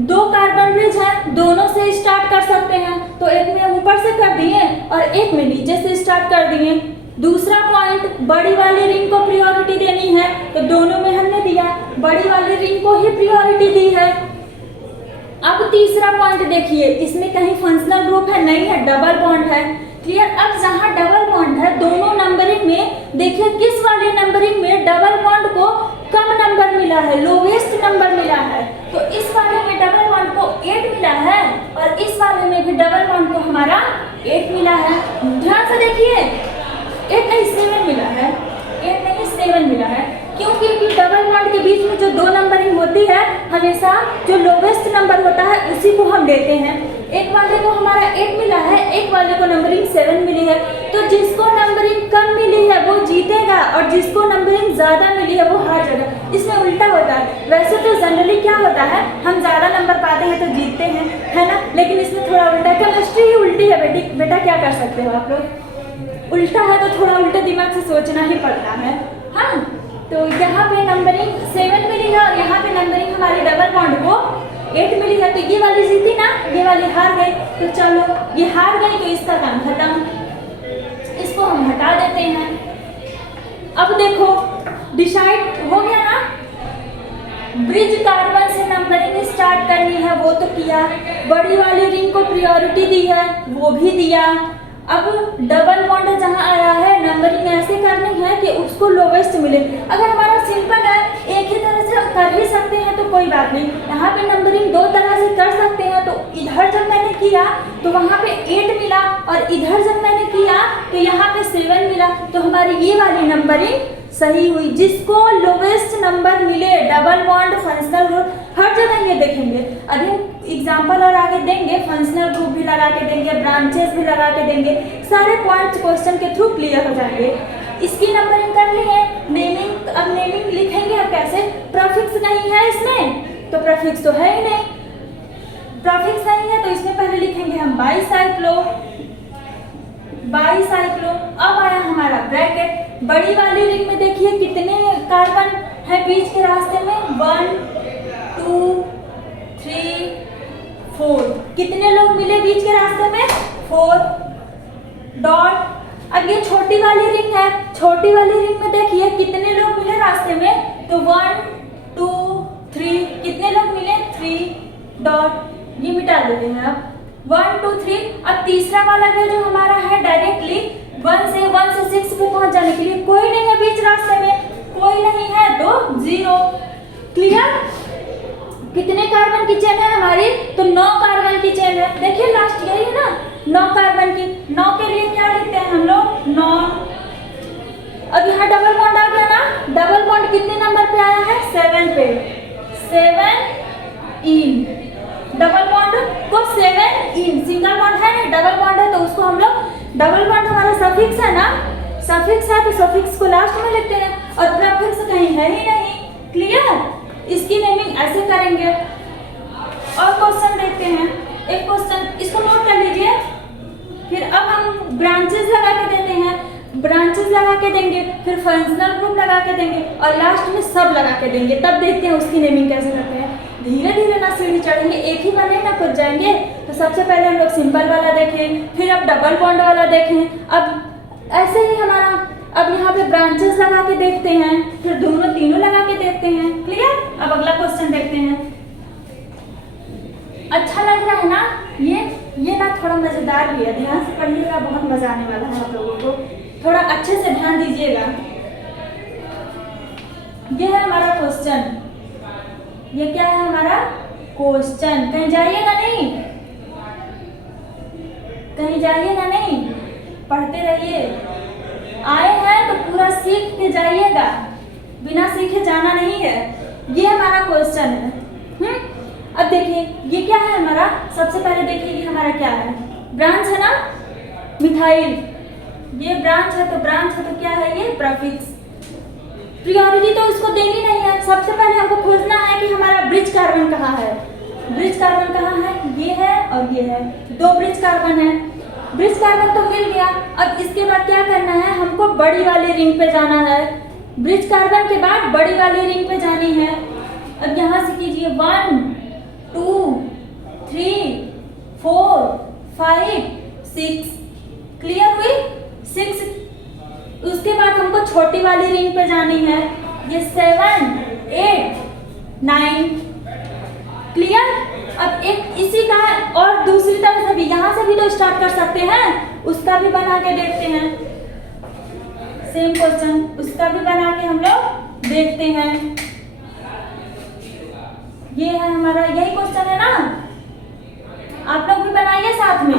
2 कार्बन ब्रिज है, दोनों से स्टार्ट कर सकते हैं, तो एक में ऊपर से कर दिए और एक में नीचे से स्टार्ट कर दिए। दूसरा पॉइंट, बड़ी वाली रिंग को प्रायोरिटी देनी है, तो दोनों में हमने दिया, बड़ी वाली रिंग को ही प्रायोरिटी दी है। अब तीसरा पॉइंट देखिए, इसमें कहीं फंक्शनल ग्रुप है? नहीं है, डबल बॉन्ड है। क्लियर? अब जहाँ डबल बॉन्ड है, दोनों नंबरिंग में देखिए किस वाले नंबरिंग में डबल बॉन्ड को कम नंबर मिला है, लोवेस्ट नंबर मिला है। तो इस वाले में डबल बॉन्ड को 8 मिला है और इस वाले में भी डबल बॉन्ड को हमारा 8 मिला है। ध्यान से देखिए, 8 नहीं 7 मिला है, 8 नहीं 7 मिला है। क्यों? क्योंकि डबल बॉन्ड के बीच में जो 2 नंबरिंग होती है, हमेशा जो लोवेस्ट नंबर होता है उसी को हम लेते हैं। एक वाले को हमारा 8 मिला है, एक वाले को नंबरिंग 7 मिली है, तो जिसको नंबरिंग कम मिली है वो जीतेगा और जिसको नंबरिंग ज़्यादा मिली है वो हार जाएगा। इसमें उल्टा होता है। वैसे तो जनरली क्या होता है, हम ज़्यादा नंबर पाते हैं तो जीतते हैं, है ना? लेकिन इसमें थोड़ा उल्टा है। केमिस्ट्री ही उल्टी है बेटा, क्या कर सकते हो आप लोग? उल्टा है तो थोड़ा उल्टे दिमाग से सोचना ही पड़ता है। हाँ, तो यहाँ पे नंबरिंग 7 मिली है और यहाँ पे नंबरिंग हमारे डबल बॉन्ड को 8 मिली है, तो ये वाली जीती ना, ये वाली हार गई। तो चलो, ये हार गई तो इसका काम खत्म, इसको हम हटा देते हैं। अब देखो, डिसाइड हो गया ना, ब्रिज कार्बन से नंबरिंग स्टार्ट करनी है, वो तो किया। बड़ी वाली रिंग को प्रायोरिटी दी है, वो भी दिया। अब डबल बॉन्ड जहाँ आया है, नंबरिंग ऐसे करनी है कि उसको लोवेस्ट मिले। अगर हमारा सिंपल है, एक ही तरह से हम कर ही सकते हैं तो कोई बात नहीं। यहाँ पे नंबरिंग 2 तरह से कर सकते हैं, तो इधर जब मैंने किया तो वहाँ पे 8 मिला और इधर जब मैंने किया तो यहाँ पे 7 मिला, तो हमारी ये वाली नंबरिंग सही हुई। जिसको लोवेस्ट नंबर मिले, डबल बॉन्ड फंक्शनल ग्रुप, हर जगह ये देखेंगे। अभी एग्जाम्पल और आगे देंगे, फंक्शनल ग्रुप भी लगा के देंगे, ब्रांचेस भी लगा के देंगे, सारे पॉइंट्स क्वेश्चन के थ्रू क्लियर हो जाएंगे। इसकी नंबरिंग कर ली है। नेमिंग, अब नेमिंग लिखेंगे अब कैसे, प्रफिक्स नहीं है इसमें, तो प्रफिक्स तो है ही नहीं, प्रफिक्स नहीं है तो इसमें पहले लिखेंगे हम बाईसाइक्लो। बाईसाइक्लो, अब आया हमारा ब्रैकेट। बड़ी वाली रिंग में देखिए कितने कार्बन है बीच के रास्ते में, 1 2 3 4। कितने लोग मिले बीच के रास्ते में, 4 डॉट। अब ये छोटी वाली रिंग है, छोटी वाली रिंग में देखिए कितने लोग मिले रास्ते में, तो 1 2 3। कितने लोग मिले, 3 डॉट। ये मिटा देते हैं अब, 1 2 3। अब तीसरा वाला भी जो हमारा है डायरेक्टली 1 से 6 पे पहुंच जाने के लिए कोई नहीं है बीच रास्ते में, कोई नहीं है तो 0। क्लियर। कितने कार्बन की चेन है हमारी, तो 9 कार्बन की चेन है। देखिए लास्ट यही है ना, 9 कार्बन की। 9 के लिए क्या लिखते हैं हम लोग, नॉन। अब यहाँ डबल बॉन्ड आ गया ना, डबल बॉन्ड कितने नंबर पे आया है, 7 पे, 7 इन। डबल बॉन्ड को 7 इन, सिंगल बॉन्ड है नहीं, डबल बॉन्ड है तो उसको हम लोग, डबल बॉन्ड हमारा सफिक्स है ना, सफिक्स है तो सफिक्स को लास्ट में लिखते हैं, और प्रीफिक्स कहीं है ही नहीं। क्लियर। इसकी नेमिंग ऐसे करेंगे। और क्वेश्चन देखते हैं, एक क्वेश्चन इसको नोट कर लीजिए। फिर अब हम ब्रांचेस लगा के देते हैं, ब्रांचेस लगा के देंगे, फिर फंक्शनल ग्रुप लगा के देंगे, और लास्ट में सब लगा के देंगे। तब देखते हैं उसकी नेमिंग कैसे करते हैं। धीरे धीरे ना सीढ़ी चढ़ेंगे, एक ही बने ना कूद जाएंगे। तो सबसे पहले हम लोग सिंपल वाला देखें, फिर अब डबल बॉन्ड वाला देखें। अब ऐसे ही हमारा, अब यहाँ पे ब्रांचेस लगा के देखते हैं, फिर दोनों तीनों लगा के देखते हैं। क्लियर। अब अगला क्वेश्चन देखते हैं। अच्छा लग रहा है ना ये ना थोड़ा मजेदार भी है, ध्यान से पढ़िएगा, बहुत मजा आने वाला है आप लोगों को। थोड़ा अच्छे से ध्यान दीजिएगा। ये है हमारा क्वेश्चन, ये क्या है हमारा क्वेश्चन। कहीं जाइएगा नहीं, कहीं जाइएगा नहीं, पढ़ते रहिए। आए हैं तो पूरा सीख के जाइएगा, बिना सीखे जाना नहीं है। ये हमारा क्वेश्चन है। अब देखिए ये क्या है हमारा, सबसे पहले देखिए ये हमारा क्या है, ब्रांच है ना, मिथाइल। ये ब्रांच है तो क्या है, ये प्रीफिक्स। प्रियोरिटी तो इसको देनी नहीं है। सबसे पहले हमको खोजना है कि हमारा ब्रिज कार्बन कहाँ है। ब्रिज कार्बन कहाँ है, ये है और ये है, 2 ब्रिज कार्बन है। ब्रिज कार्बन तो मिल गया। अब इसके बाद क्या करना है, हमको बड़ी वाली रिंग पे जाना है। ब्रिज कार्बन के बाद बड़ी वाली रिंग पे जानी है। अब यहाँ से कीजिए 1 2 3 4 5 6। क्लियर हुई, 6। उसके बाद हमको छोटी वाली रिंग पे जानी है, ये 7 8 9। क्लियर। अब एक इसी का और दूसरी तरफ से भी, यहाँ से भी तो स्टार्ट कर सकते हैं, उसका भी बना के देखते हैं। सेम क्वेश्चन, उसका भी बना के हम लोग देखते हैं। ये है हमारा, यही क्वेश्चन है ना, आप लोग भी बनाइए साथ में।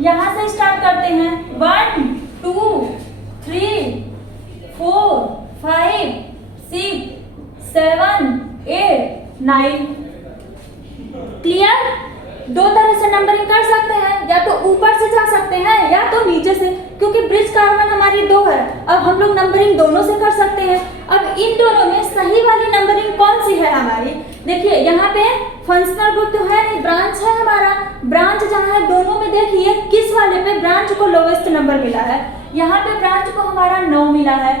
यहाँ से स्टार्ट करते हैं, 1 2 3 4 5 6 7 8 9। क्लियर। 2 तरह से नंबरिंग कर सकते हैं, या तो ऊपर से जा सकते हैं या तो नीचे से, क्योंकि ब्रिज कार्बन हमारी 2 है। अब हम लोग नंबरिंग दोनों से कर सकते हैं। अब इन दोनों में सही वाली नंबरिंग कौन सी है हमारी, देखिए यहाँ पे फंक्शनल ग्रुप तो है नहीं, ब्रांच है हमारा। ब्रांच जहाँ है दोनों में देखिए किस वाले पे ब्रांच को लोवेस्ट नंबर मिला है। यहाँ पे ब्रांच को हमारा 9 मिला है,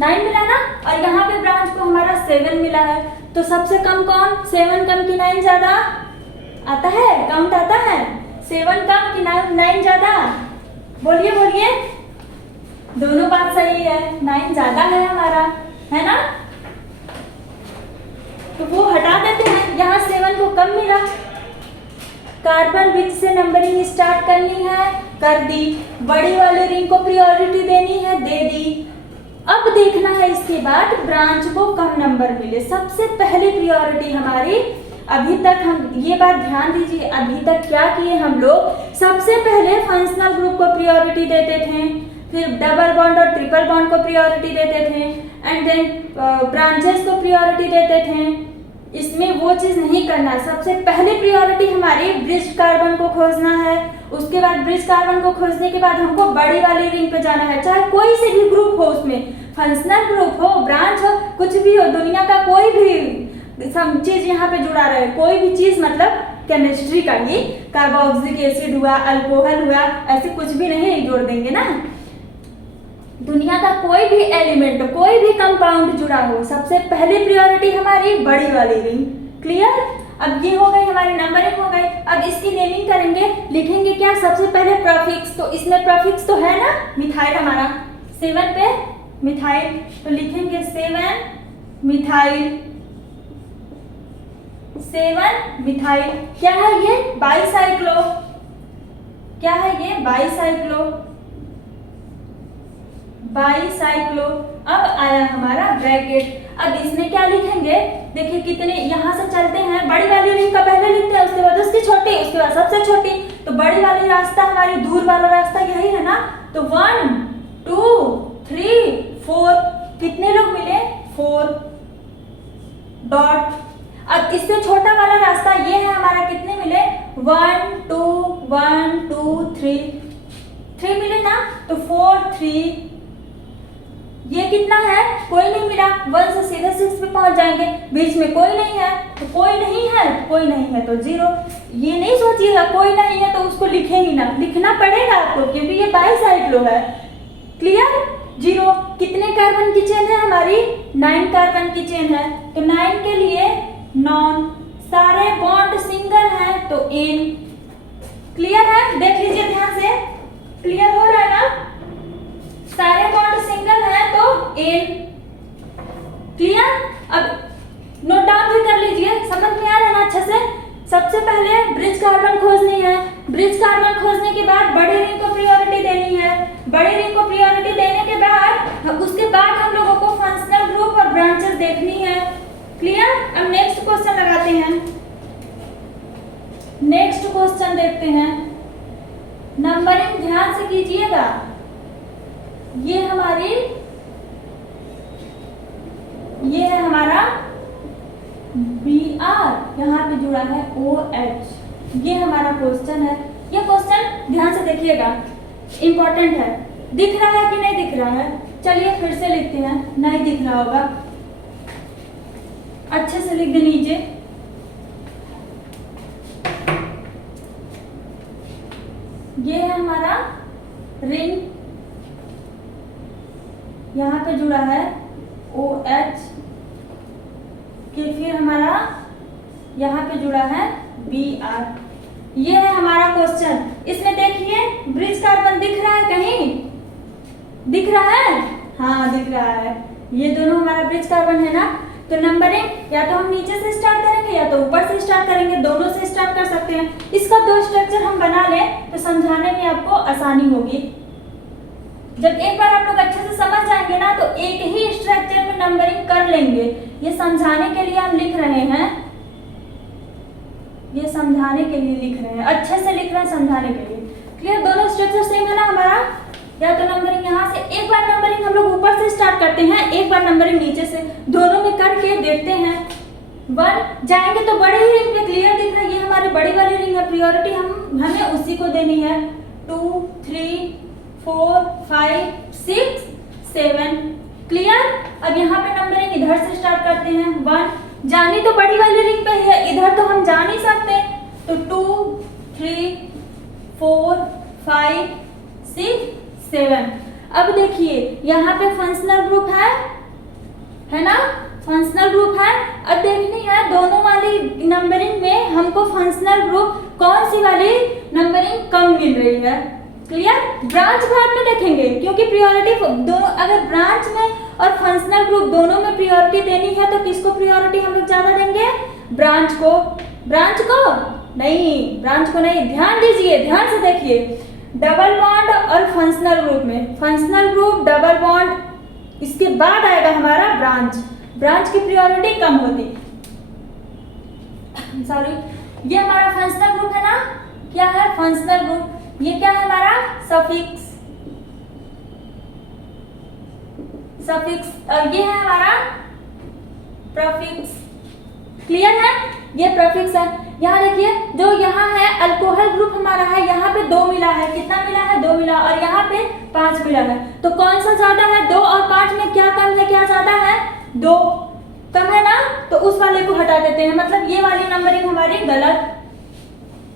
9 मिला ना, और यहाँ पे ब्रांच को हमारा 7 मिला है। तो सबसे कम कौन, 7 कम की 9 ज्यादा आता है, काउंट आता है, 7 कम की 9 ज्यादा। बोलिए बोलिए, दोनों बात सही है, 9 ज्यादा है हमारा, है ना। तो वो हटा देते हैं, यहाँ 7 को कम मिला। कार्बन ब्रिज से नंबरिंग स्टार्ट करनी है, कर दी। बड़ी वाली रिंग को प्रायोरिटी देनी है, दे दी। अब देखना है इसके बाद ब्रांच को कम नंबर मिले, सबसे पहली प्रायोरिटी हमारी। अभी तक हम ये बात ध्यान दीजिए, अभी तक क्या किए हम लोग, सबसे पहले फंक्शनल ग्रुप को प्रायोरिटी देते थे, फिर डबल बॉन्ड और ट्रिपल बॉन्ड को प्रायोरिटी देते थे, एंड देन ब्रांचेस को प्रायोरिटी देते थे। इसमें वो चीज नहीं करना है। सबसे पहले प्रायोरिटी हमारी ब्रिज कार्बन को खोजना है। उसके बाद ब्रिज कार्बन को खोजने के बाद हमको बड़ी वाली रिंग पे जाना है, चाहे कोई से भी ग्रुप हो, उसमें फंक्शनल ग्रुप हो, ब्रांच हो, कुछ भी हो, दुनिया का कोई भी सब चीज यहाँ पे जुड़ा रहे, कोई भी चीज मतलब केमिस्ट्री का ही, कार्बोक्सिलिक एसिड हुआ, अल्कोहल हुआ, ऐसे कुछ भी नहीं जोड़ देंगे ना। दुनिया का कोई भी एलिमेंट, कोई भी कंपाउंड जुड़ा हो, सबसे पहले प्रायोरिटी हमारी बड़ी वाली रिंग। क्लियर? अब ये हो गई हमारी नंबरिंग हो गई। अब इसकी नेमिंग करेंगे, लिखेंगे क्या? सबसे पहले प्रीफिक्स, तो इसमें प्रीफिक्स तो है ना, मिथाइल हमारा 7 पे मिथाइल, तो लिखेंगे 7 मिथाइल, 7 मिथाइल। क्या है ये? बाईसाइक्लो। क्या है ये? Bicyclo, bicyclo. अब आया हमारा ब्रैकेट। अब इसमें क्या लिखेंगे? देखिए कितने यहाँ से चलते हैं, बड़ी वाली रिंग का पहले लिखते हैं, उसके बाद उसकी छोटी, उसके बाद सबसे छोटी। तो बड़ी वाली रास्ता हमारी दूर वाला रास्ता यही है ना, तो 1 2 3 4 कितने लोग मिले? 4 डॉट। अब इससे छोटा वाला रास्ता ये है हमारा, कितने मिले? 1 2 1 2 3 मिले ना, तो 4 3। ये कितना है? कोई नहीं मिला, 1 से सीधे 6 पे पहुंच जाएंगे। बीच में कोई नहीं है, तो कोई नहीं है, कोई नहीं है तो 0। ये नहीं सोचिएगा कोई नहीं है तो उसको लिखेंगे ना, लिखना पड़ेगा आपको, क्योंकि ये बाईसाइक्लो है। क्लियर? 0। कितने कार्बन की चेन है हमारी? 9 कार्बन की चेन है, तो 9 के लिए नॉन। सारे बॉन्ड सिंगल है तो एन। क्लियर है? देख लीजिए ध्यान से, क्लियर हो रहा है ना? सारे बॉन्ड सिंगल है तो एन। क्लियर? अब नोट डाउन भी कर लीजिए, समझ में आ रहा है ना अच्छे से? सबसे पहले ब्रिज कार्बन खोजनी है, ब्रिज कार्बन खोजने के बाद बड़ी रिंग को प्रायोरिटी देनी है, बड़ी रिंग को प्रायोरिटी देने के बाद उसके बाद हम लोगों को फंक्शनल ग्रुप और ब्रांचेस देखनी है। क्लियर? अब नेक्स्ट क्वेश्चन लगाते हैं, नेक्स्ट क्वेश्चन देखते हैं। नंबरिंग ध्यान से कीजिएगा। ये हमारी, ये है हमारा Br, यहाँ पे जुड़ा है OH। ये हमारा क्वेश्चन है। ये क्वेश्चन ध्यान से देखिएगा, इंपॉर्टेंट है। दिख रहा है कि नहीं दिख रहा है? चलिए फिर से लिखते हैं, नहीं दिख रहा होगा, अच्छे से लिख दीजिए। ये है हमारा रिंग, यहाँ पे जुड़ा है OH के, फिर हमारा यहाँ पे जुड़ा है Br। ये है हमारा क्वेश्चन। इसमें देखिए ब्रिज कार्बन दिख रहा है कहीं? दिख रहा है? हाँ दिख रहा है। ये दोनों हमारा ब्रिज कार्बन है ना। तो नंबरिंग या तो हम नीचे से स्टार्ट करेंगे या तो ऊपर से स्टार्ट करेंगे, दोनों से स्टार्ट कर सकते हैं। इसका 2 स्ट्रक्चर हम बना लें तो समझाने में आपको आसानी होगी। जब एक बार आप लोग अच्छे से समझ जाएंगे ना तो एक ही स्ट्रक्चर में नंबरिंग कर लेंगे। ये समझाने के लिए हम लिख रहे हैं, ये समझाने के लिए लिख रहे हैं, अच्छे से लिख रहे हैं समझाने के लिए। क्लियर? दोनों स्ट्रक्चर सेम है ना हमारा। या तो नंबरिंग यहाँ से, एक बार नंबरिंग हम लोग ऊपर से स्टार्ट करते हैं, एक बार नंबरिंग नीचे से, दोनों में करके देखते हैं। 1 जाएंगे तो बड़ी ही रिंग पे, क्लियर दिख रहा है? ये हमारी बड़ी वाली रिंग है, प्रायोरिटी हमें उसी को देनी है। 2 3 4 5 6 7। क्लियर? अब यहाँ पे नंबरिंग इधर से स्टार्ट करते हैं। 1 जानी तो बड़ी वाली रिंग पे है, इधर तो हम जा नहीं सकते, तो 2 3 4 5 6 7। अब देखिए यहाँ पे फंक्शनल ग्रुप है ना? फंक्शनल ग्रुप है। अब देखनी है दोनों वाली नंबरिंग में हमको फंक्शनल ग्रुप कौन सी वाली नंबरिंग कम मिल रही है। क्लियर? ब्रांच बाद में देखेंगे, क्योंकि प्रायोरिटी दोनों, अगर ब्रांच में और फंक्शनल ग्रुप दोनों में प्रायोरिटी देनी है तो किसको प्रायोरिटी हम लोग ज्यादा देंगे? ब्रांच को। ब्रांच को नहीं, ब्रांच को नहीं। ध्यान दीजिए, ध्यान से देखिए, डबल बॉन्ड और फंक्शनल ग्रुप में, फंक्शनल ग्रुप डबल बॉन्ड, इसके बाद आएगा हमारा ब्रांच। ब्रांच की प्रायोरिटी कम होती, सॉरी। ये हमारा फंक्शनल ग्रुप है ना। क्या है? Functional group. ये क्या है हमारा? Suffix, suffix. और ये है हमारा प्रीफिक्स। क्लियर है? ये प्रीफिक्स है। यहाँ देखिए जो यहाँ है अल्कोहल ग्रुप हमारा है, यहाँ पे 2 मिला है, कितना मिला है? 2 मिला, और यहाँ पे 5 मिला है। तो कौन सा ज्यादा है? 2 और 5 में क्या कम है, क्या ज्यादा है? 2 कम है ना, तो उस वाले को हटा देते हैं। मतलब ये वाली नंबरिंग हमारी गलत,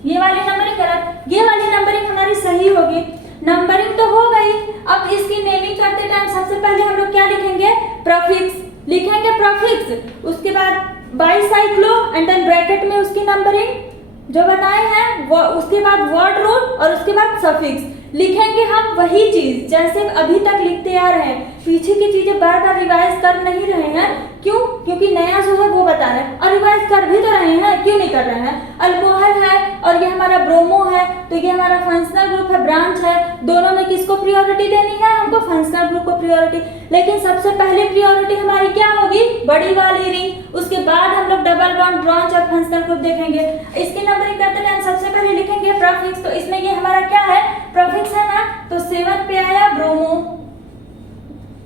ये वाली नंबरिंग गलत, ये वाली नंबरिंग हमारी सही होगी। नंबरिंग तो हो गई, अब इसकी नेमिंग करते टाइम सबसे पहले हम लोग क्या लिखेंगे? प्रीफिक्स लिखेंगे, प्रीफिक्स। उसके बाद बाईसाइक्लो एंड देन ब्रैकेट में उसकी नंबरिंग जो बनाए हैं वो, उसके बाद वर्ड रूट और उसके बाद सफिक्स लिखेंगे। हम वही चीज जैसे अभी तक लिखते आ रहे हैं, पीछे की चीजें बार बार रिवाइज कर नहीं रहे हैं। क्यों? क्योंकि नया जो है वो बता रहे हैं, और रिवाइज कर भी तो रहे हैं, क्यों नहीं कर रहे हैं? अल्कोहल है और ये हमारा ब्रोमो है, तो ये हमारा फंक्शनल ग्रुप है, ब्रांच है। दोनों में किसको प्रियोरिटी देनी है? हमको फंक्शनल ग्रुप को प्रियोरिटी। लेकिन सबसे पहले प्रियोरिटी हमारी क्या होगी? बड़ी वाली रिंग। उसके बाद हम लोग डबल बॉन्ड, ब्रांच और फंक्शनल ग्रुप देखेंगे। इसकी नंबरिंग करते टाइम सबसे पहले लिखेंगे प्रीफिक्स। तो इसमें ये हमारा क्या है? प्रीफिक्स है ना, तो 7 पे आया ब्रोमो।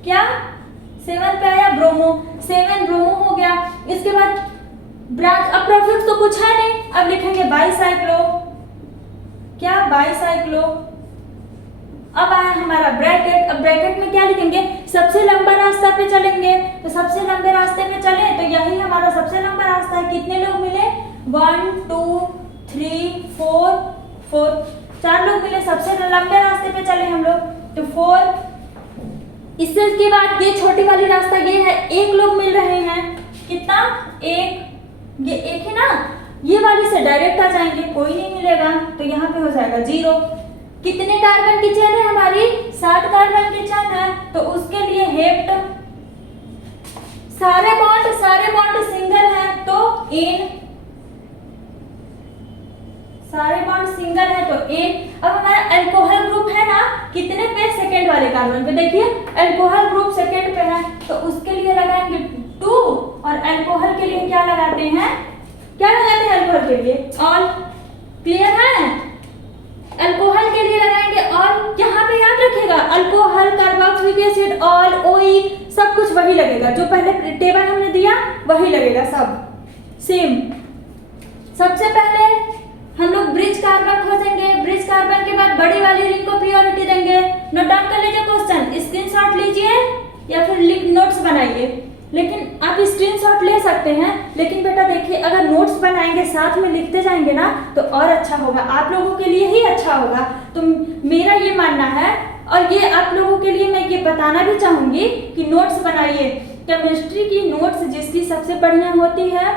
क्या? 7 पे आया ब्रोमो, 7 ब्रोमो हो गया। इसके बाद ब्रांच, अब प्रीफिक्स तो कुछ है नहीं, अब लिखेंगे बाईसाइक्लो। क्या? बाईसाइक्लो। अब आया हमारा ब्रैकेट, अब ब्रैकेट में क्या लिखेंगे? सबसे लंबा रास्ता पे चलेंगे, तो सबसे लंबे रास्ते पे चले तो यही हमारा सबसे लंबा रास्ता है। कितने लोग मिले? 1 2 3 4 4, 4 लोग मिले, सबसे लंबे रास्ते पे चले हम लोग, तो 4। इससे के बाद ये छोटी वाली रास्ता ये है, 1 लोग मिल रहे हैं। कितना? 1, ये 1 है ना, ये वाली से डायरेक्ट आ जाएंगे, कोई नहीं मिलेगा, तो यहाँ पे हो जाएगा 0। कितने कार्बन की चेन है हमारी? 7 कार्बन की चेन है, तो उसके लिए हेप्ट। सारे बॉन्ड सिंगल है तो एन, सारे बॉन्ड सिंगल है तो एन। अब हमारा अल्कोहल ग्रुप है ना, कितने पे? सेकेंड वाले कार्बन पे। देखिए अल्कोहल ग्रुप सेकेंड पे है, तो उसके लिए लगाएंगे 2, और अल्कोहल के लिए क्या लगाते हैं? क्या लगाते हैं अल्कोहल के लिए? ऑल। क्लियर है? अल्कोहल के लिए लगाएंगे ऑल। यहाँ पे याद रखिएगा अल्कोहल, कार्बोक्सिलिक एसिड, ऑल, ओई, सब कुछ वही लगेगा, जो पहले टेबल हमने दिया वही लगेगा, सब सेम। सबसे पहले हम लोग ब्रिज कार्बन खोजेंगे, ब्रिज कार्बन के बाद बड़ी वाली रिंग को प्रायोरिटी देंगे। नोट डाउन कर लीजिए क्वेश्चन, स्क्रीनशॉट लीजिए या फिर नोट्स बनाइए। लेकिन आप स्क्रीनशॉट ले सकते हैं, लेकिन बेटा देखिए अगर नोट्स बनाएंगे साथ में लिखते जाएंगे ना तो और अच्छा होगा, आप लोगों के लिए ही अच्छा होगा। तो मेरा ये मानना है, और ये आप लोगों के लिए मैं ये बताना भी चाहूंगी कि नोट्स बनाइए। केमिस्ट्री की नोट्स जिसकी सबसे बढ़िया होती है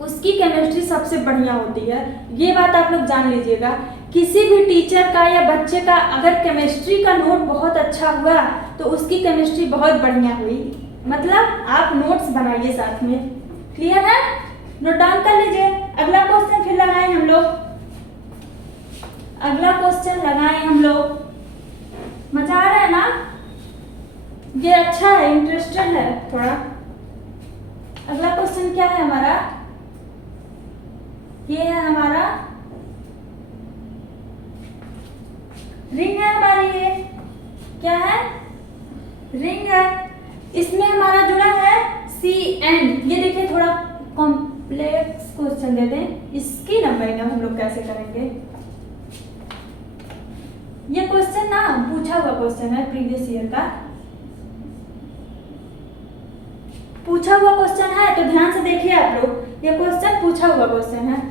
उसकी केमिस्ट्री सबसे बढ़िया होती है, ये बात आप लोग जान लीजिएगा। किसी भी टीचर का या बच्चे का अगर केमिस्ट्री का नोट बहुत अच्छा हुआ तो उसकी केमिस्ट्री बहुत बढ़िया हुई। मतलब आप नोट्स बनाइए साथ में। क्लियर है? नोट डाउन कर लीजिए। अगला क्वेश्चन फिर लगाएं हम लोग, अगला क्वेश्चन लगाएं हम लोग। मजा आ रहा है ना? ये अच्छा है, इंटरेस्टेड है थोड़ा। अगला क्वेश्चन क्या है हमारा? ये है हमारा रिंग है हमारी, ये क्या है? रिंग है। इसमें हमारा जुड़ा है CN। ये देखिए थोड़ा कॉम्प्लेक्स क्वेश्चन देते हैं, इसकी नंबरिंग हम लोग कैसे करेंगे। ये क्वेश्चन ना पूछा हुआ क्वेश्चन है, प्रीवियस ईयर का पूछा हुआ क्वेश्चन है, तो ध्यान से देखिए आप लोग। ये क्वेश्चन पूछा हुआ क्वेश्चन है,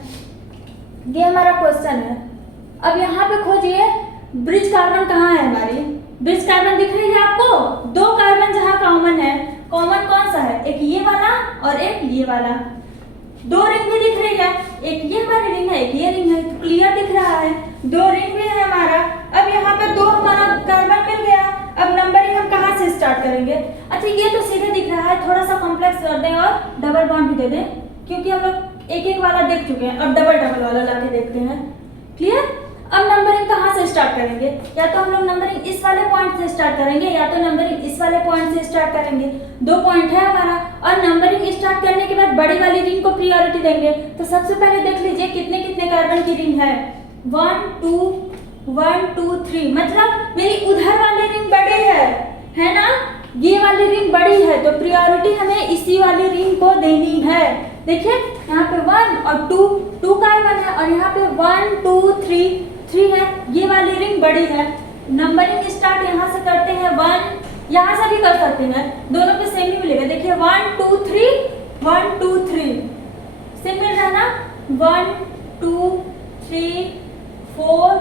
ये हमारा क्वेश्चन है। अब यहाँ पे खोजिए ब्रिज कार्बन कहाँ है हमारी। ब्रिज कार्बन दिख रही है आपको? 2 कार्बन जहाँ कॉमन है, कॉमन कौन सा है? एक ये वाला और एक ये वाला। 2 रिंग भी दिख रही है, एक ये हमारी रिंग है, एक ये रिंग है, क्लियर दिख रहा है। 2 रिंग भी है हमारा। अब यहाँ पे 2 हमारा कार्बन मिल गया। अब नंबरिंग हम कहाँ से स्टार्ट करेंगे? अच्छा ये तो सीधे दिख रहा है, थोड़ा सा कॉम्प्लेक्स कर दें और डबल बॉन्ड भी दे दें, क्योंकि हम लोग एक एक वाला देख चुके हैं, अब डबल डबल वाला लाके देखते हैं। क्लियर? अब नंबरिंग कहाँ से स्टार्ट करेंगे? या तो हम लोग नंबरिंग इस वाले पॉइंट से स्टार्ट करेंगे, या तो नंबरिंग इस वाले पॉइंट से स्टार्ट करेंगे। 2 पॉइंट है हमारा, और नंबरिंग स्टार्ट करने के बाद बड़ी वाली रिंग को प्रायोरिटी देंगे। तो सबसे पहले देख लीजिए कितने कितने कार्बन की रिंग है। 1 2 3, मतलब मेरी उधर वाली रिंग बड़ी है ना? ये वाली रिंग बड़ी है, तो प्रायोरिटी हमें इसी वाली रिंग को देनी है। देखिए यहाँ पे 1 और 2 कार्बन है, और यहाँ पे 1 2 3 है। ये वाली रिंग बड़ी है। नंबरिंग स्टार्ट यहाँ से करते हैं 1, यहाँ से भी कर सकते हैं, दोनों पे सेम ही मिलेगा। देखिए 1 2 3 1 2 3 सेम मिल रहा है ना। 1 2 3 4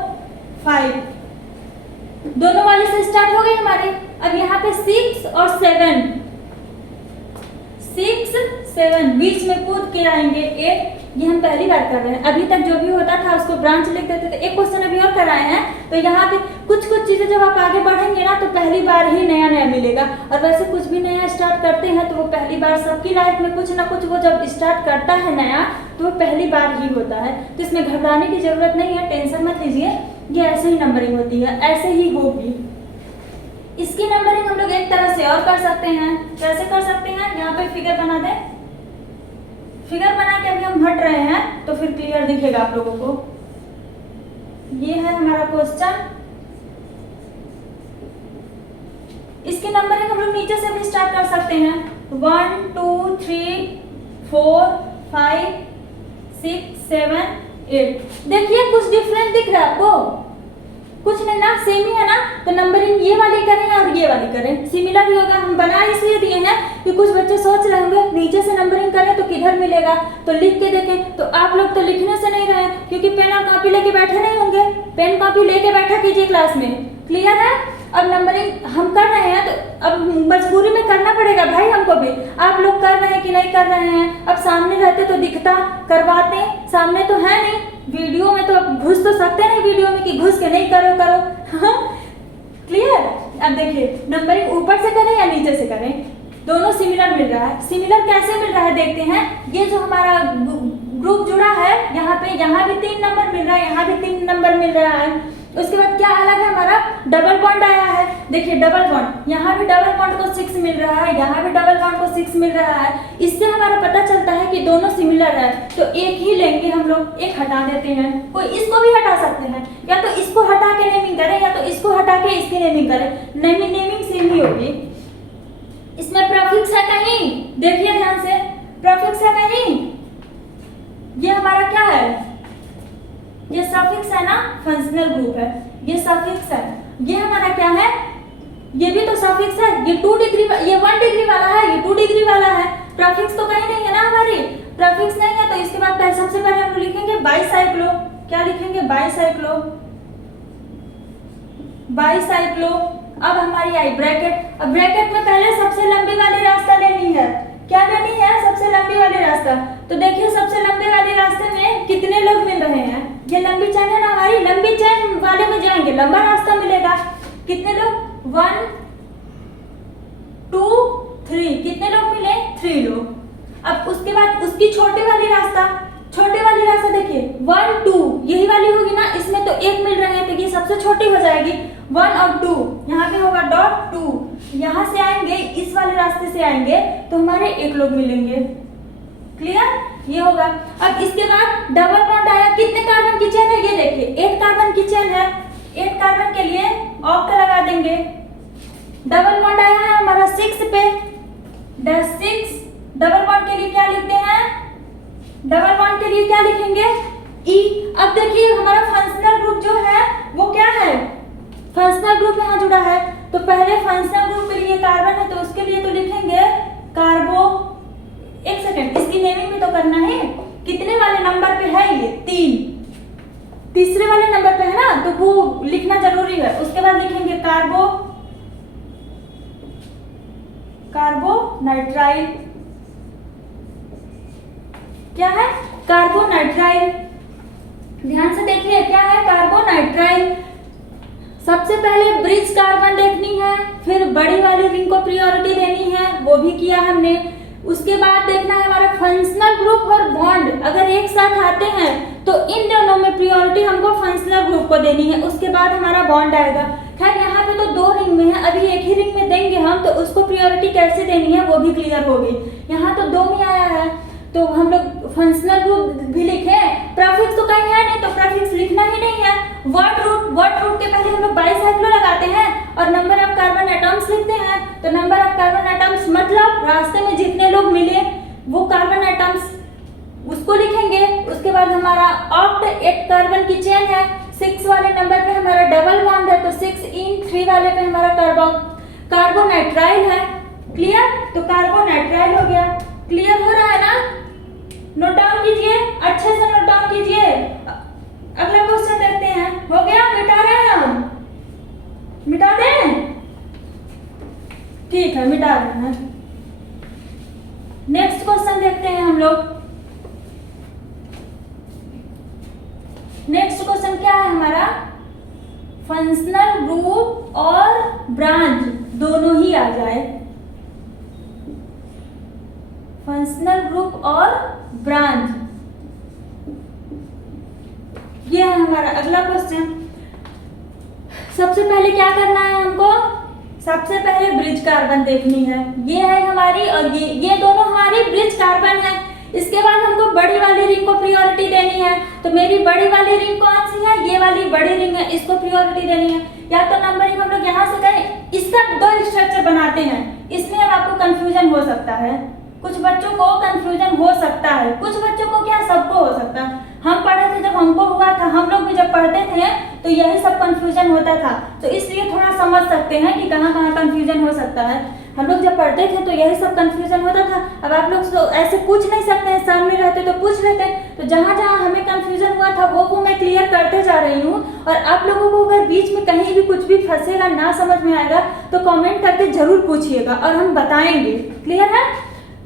5 दोनों वाले से स्टार्ट हो गए हमारे। अब यहाँ पे 6 और 7, 6 7 बीच में कूद के आएंगे 8। ये हम पहली बार कर रहे हैं। अभी तक जो भी होता था उसको ब्रांच लिख देते थे। एक क्वेश्चन अभी और कराए हैं, तो यहाँ पे कुछ चीजें जब आप आगे बढ़ेंगे ना तो पहली बार ही नया नया मिलेगा। और वैसे कुछ भी नया स्टार्ट करते हैं तो वो पहली बार, सबकी लाइफ में कुछ ना कुछ वो जब स्टार्ट करता है नया तो वो पहली बार ही होता है। तो इसमें घबराने की जरूरत नहीं है, टेंशन मत लीजिए, ये ऐसे ही नंबरिंग होती है, ऐसे ही होगी। इसकी नंबरिंग हम लोग एक तरह से और कर सकते हैं। कैसे कर सकते हैं, यहाँ पे फिगर बना दें। फिगर बना के अभी हम हट रहे हैं तो फिर क्लियर दिखेगा आप लोगों को। ये है हमारा क्वेश्चन। इसकी नंबरिंग हम लोग नीचे से भी स्टार्ट कर सकते हैं। 1 2 3 4 5 6 7 8। देखिए कुछ डिफरेंट दिख रहा है आपको? कुछ नहीं ना, सेम ही है ना। तो नंबरिंग ये वाली करें और ये वाली करें, सिमिलर ही होगा। हम बना इसलिए दिए हैं कि कुछ बच्चे सोच रहे होंगे नीचे से नंबरिंग करें तो किधर मिलेगा, तो लिख के देखें। तो आप लोग तो लिखने से नहीं रहे, क्योंकि पेन और कॉपी लेके बैठे नहीं होंगे। पेन कॉपी लेके बैठा कीजिए क्लास में, क्लियर है। अब नंबरिंग हम कर रहे हैं तो अब मजबूरी में करना पड़ेगा भाई हमको भी। आप लोग कर रहे हैं कि नहीं कर रहे हैं? अब सामने रहते तो दिखता, करवाते, सामने तो है नहीं। वीडियो में तो अब घुस तो सकते नहीं वीडियो में कि घुस के नहीं करो क्लियर। अब देखिए नंबरिंग ऊपर से करें या नीचे से करें, दोनों सिमिलर मिल रहा है। सिमिलर कैसे मिल रहा है देखते हैं। ये जो हमारा ग्रुप जुड़ा है यहाँ भी 3 नंबर मिल रहा है, यहाँ भी 3 नंबर मिल रहा है। उसके बाद क्या अलग है, हमारा डबल बॉन्ड आया है। देखिए डबल बॉन्ड, यहाँ भी डबल बॉन्ड को 6 मिल रहा है, यहाँ भी डबल बॉन्ड को 6 मिल रहा है। इससे हमारा पता चलता है कि दोनों सिमिलर है। तो एक ही लेंगे हम लोग, एक हटा देते हैं। कोई इसको भी हटा सकते हैं, या तो इसको हटा के नेमिंग करें या तो इसको हटा के इसकी नेमिंग करें। नेमिंग सेम ही होगी। इसमें प्रीफिक्स है कहीं, देखिए ध्यान से, प्रीफिक्स है कहीं। ये हमारा क्या है, ये सफिक्स है ना, फंक्शनल ग्रुप है, ये सफिक्स है। ये हमारा क्या है, ये भी तो सफिक्स है। ये 2 डिग्री, ये 1 डिग्री वाला है, ये 2 डिग्री वाला है। प्रीफिक्स तो कहीं नहीं है ना हमारी, प्रीफिक्स नहीं है। तो इसके बाद सबसे पहले हम लिखेंगे बाईसाइक्लो। क्या लिखेंगे, बाईसाइक्लो, बाईसाइक्लो। अब हमारी आई ब्रैकेट। अब ब्रैकेट में पहले सबसे लंबी वाली रास्ता लेनी है। क्या लेनी है, सबसे लंबी वाली रास्ता। तो देखिए सबसे लंबे वाले रास्ते में कितने लोग मिल रहे हैं। ये लंबी चैन है ना हमारी, लंबी चैन वाले में जाएंगे, लंबा रास्ता मिलेगा। कितने लोग, 1 2 3, कितने लोग मिले, 3 लोग। अब उसके बाद उसकी छोटी वाली रास्ता देखिए 1 2, यही वाली होगी ना, इसमें तो 1 मिल रहे हैं तो ये सबसे छोटी हो जाएगी। 1 और 2, यहाँ पे होगा डॉट 2। यहाँ से आएंगे, इस वाले रास्ते से आएंगे तो हमारे 1 लोग मिलेंगे, क्लियर, ये होगा। अब इसके बाद डबल बॉन्ड आया, कितने कार्बन की चेन है, ये देखिए 8 कार्बन की चेन है। 8 कार्बन के लिए ऑक्ट लगा देंगे। डबल बॉन्ड आया है हमारा 6 पे, 6। डबल बॉन्ड के लिए क्या लिखते हैं, डबल बॉन्ड के लिए क्या लिखेंगे, ई। अब देखिए हमारा फंक्शनल ग्रुप जो है वो क्या है, फंक्शनल ग्रुप यहाँ जुड़ा है। तो पहले फंक्शनल ग्रुप के लिए कार्बन है तो उसके लिए तो लिखेंगे कार्बो। एक सेकंड, इसकी नेमिंग भी तो करना है। कितने वाले नंबर पे है ये, 3, तीसरे वाले नंबर पे है ना, तो वो लिखना जरूरी है। उसके बाद लिखेंगे कार्बोनाइट्राइल। क्या है, कार्बोनाइट्राइल। ध्यान से देखिए क्या है, कार्बोनाइट्राइल। सबसे पहले ब्रिज कार्बन देखनी है, फिर बड़ी वाली रिंग को प्रायोरिटी देनी है, वो भी किया हमने। उसके बाद देखना है हमारा फंक्शनल ग्रुप और बॉन्ड अगर एक साथ आते हैं तो इन दोनों में प्रायोरिटी हमको फंक्शनल ग्रुप को देनी है, उसके बाद हमारा बॉन्ड आएगा। खैर यहाँ पे तो 2 रिंग में है, अभी एक ही रिंग में देंगे हम, तो उसको प्रायोरिटी कैसे देनी है वो भी क्लियर होगी। यहाँ तो 2 में आया है तो हम लोग फंक्शनल ग्रुप भी लिखे, प्रीफिक्स तो कहीं है नहीं तो प्रीफिक्स लिखना ही नहीं है। वर्ड रूट के पहले हम लोग बाईसाइक्लो लगाते हैं और नंबर ऑफ कार्बन एटम्स लिखते हैं। तो नंबर ऑफ कार्बन एटम्स मतलब रास्ते में जितने लोग मिले वो कार्बन एटम्स 6 वाले नंबर पे हमारा डबल बॉन्ड है, तो 6 वाले पे हमारा कार्बोनाइट्राइल है। क्लियर? तो कार्बोनाइट्राइल हो गया। क्लियर हो रहा है ना? नोट डाउन कीजिए, अच्छे से नोट डाउन कीजिए। अगला क्वेश्चन देखते हैं। हो गया? मिटा रहे हैं हम? मिटा दें? ठीक है, मिटा रहे हैं। नेक्स्ट क्वेश्चन देखते हैं हम लोग। नेक्स्ट क्वेश्चन क्या है हमारा? फंक्शनल ग्रुप और ब्रांच दोनों ही आ जाए। फंक्शनल ग्रुप और ब्रांच, ये है हमारा अगला क्वेश्चन। सबसे पहले क्या करना है हमको? सबसे पहले ब्रिज कार्बन देखनी है। ये है हमारी, और ये दोनों हमारी ब्रिज कार्बन है। इसके बाद हमको बड़ी वाली रिंग को प्रायोरिटी देनी है। तो मेरी बड़ी वाली रिंग कौन सी है? ये वाली बड़ी रिंग है, इसको प्रायोरिटी देनी है। या तो नंबरिंग हम लोग यहाँ से करें, इसका 2 स्ट्रक्चर बनाते हैं। इसमें अब आपको कंफ्यूजन हो सकता है, कुछ बच्चों को कंफ्यूजन हो सकता है, कुछ बच्चों को क्या, सबको हो सकता है। हम पढ़े थे, जब हमको हुआ था, हम लोग भी जब पढ़ते थे तो यही सब कंफ्यूजन होता था। तो इसलिए थोड़ा समझ सकते हैं कि कहाँ कहाँ कंफ्यूजन हो सकता है। हम लोग जब पढ़ते थे तो यही सब कंफ्यूजन होता था। अब आप लोग तो ऐसे पूछ नहीं सकते हैं, सामने रहते तो पूछ लेते। तो जहाँ जहाँ हमें कंफ्यूजन हुआ था वो मैं क्लियर करते जा रही हूँ। और आप लोगों को अगर बीच में कहीं भी कुछ भी फंसेगा, ना समझ में आएगा, तो कमेंट करके जरूर पूछिएगा और हम बताएंगे। क्लियर है?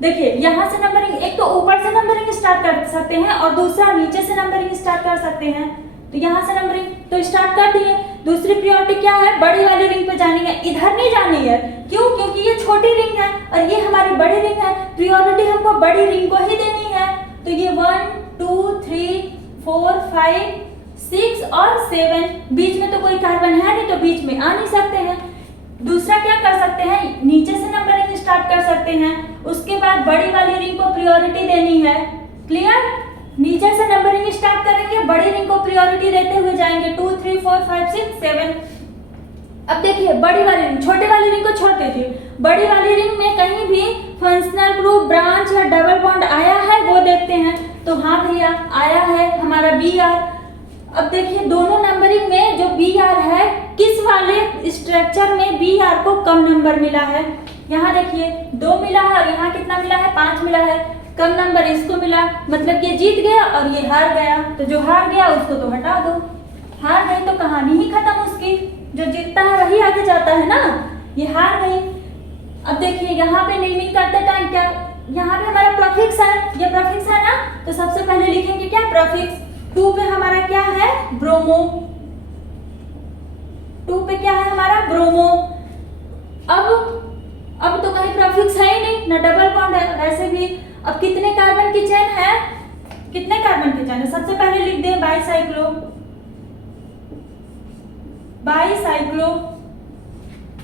देखिए, यहाँ से नंबरिंग, एक तो ऊपर से नंबरिंग स्टार्ट कर सकते हैं और दूसरा नीचे से नंबरिंग स्टार्ट कर सकते हैं। तो यहाँ से नंबरिंग तो स्टार्ट कर दिए। दूसरी प्रायोरिटी क्या है? बड़ी वाली रिंग पे जानी है, इधर नहीं जानी है। क्यों? क्योंकि ये छोटी रिंग है और ये हमारी बड़ी रिंग है। प्रायोरिटी हमको बड़ी रिंग को ही देनी है। तो ये 1 2 3 4 5 6 और 7, बीच में तो कोई कार्बन है नहीं, तो बीच में आ नहीं सकते हैं। दूसरा क्या कर सकते हैं? नीचे से नंबरिंग स्टार्ट कर सकते हैं। उसके बाद बड़ी वाली रिंग को प्रायोरिटी देनी है। क्लियर? नीचे से नंबरिंग स्टार्ट करेंगे, बड़ी रिंग को प्रायोरिटी देते हुए जाएंगे 2 3 4 5 6 7। अब देखिए, बड़ी वाली रिंग, छोटे वाली रिंग को छोड़ दीजिए। बड़ी वाली रिंग में कहीं भी फंक्शनल ग्रुप, ब्रांच या डबल बॉन्ड आया है वो देखते हैं। तो हाँ भैया, आया है हमारा Br। अब देखिए, दोनों नंबरिंग में जो Br है, किस वाले स्ट्रक्चर में Br को कम नंबर मिला है? यहाँ देखिए 2 मिला है और यहाँ कितना मिला है? 5 मिला है। कम नंबर इसको मिला, मतलब ये जीत गया और ये हार गया। तो जो हार गया उसको तो हटा दो। हार गई तो कहानी ही खत्म उसकी। जो जीतता है वही आगे जाता है ना। ये हार गई। अब देखिए, यहाँ पे नेमिंग करते टाइम क्या, यहाँ पे हमारा प्रीफिक्स है, ये प्रीफिक्स है ना। तो सबसे पहले लिखेंगे क्या? प्रीफिक्स। 2 पे हमारा क्या है? ब्रोमो। 2 पे क्या है हमारा? ब्रोमो। अब तो कहीं प्रीफिक्स है ही नहीं, ना डबल बॉन्ड है। वैसे भी अब कितने कार्बन की चेन है? कितने कार्बन की चेन है? सबसे पहले लिख दें बाईसाइक्लो। बाईसाइक्लो।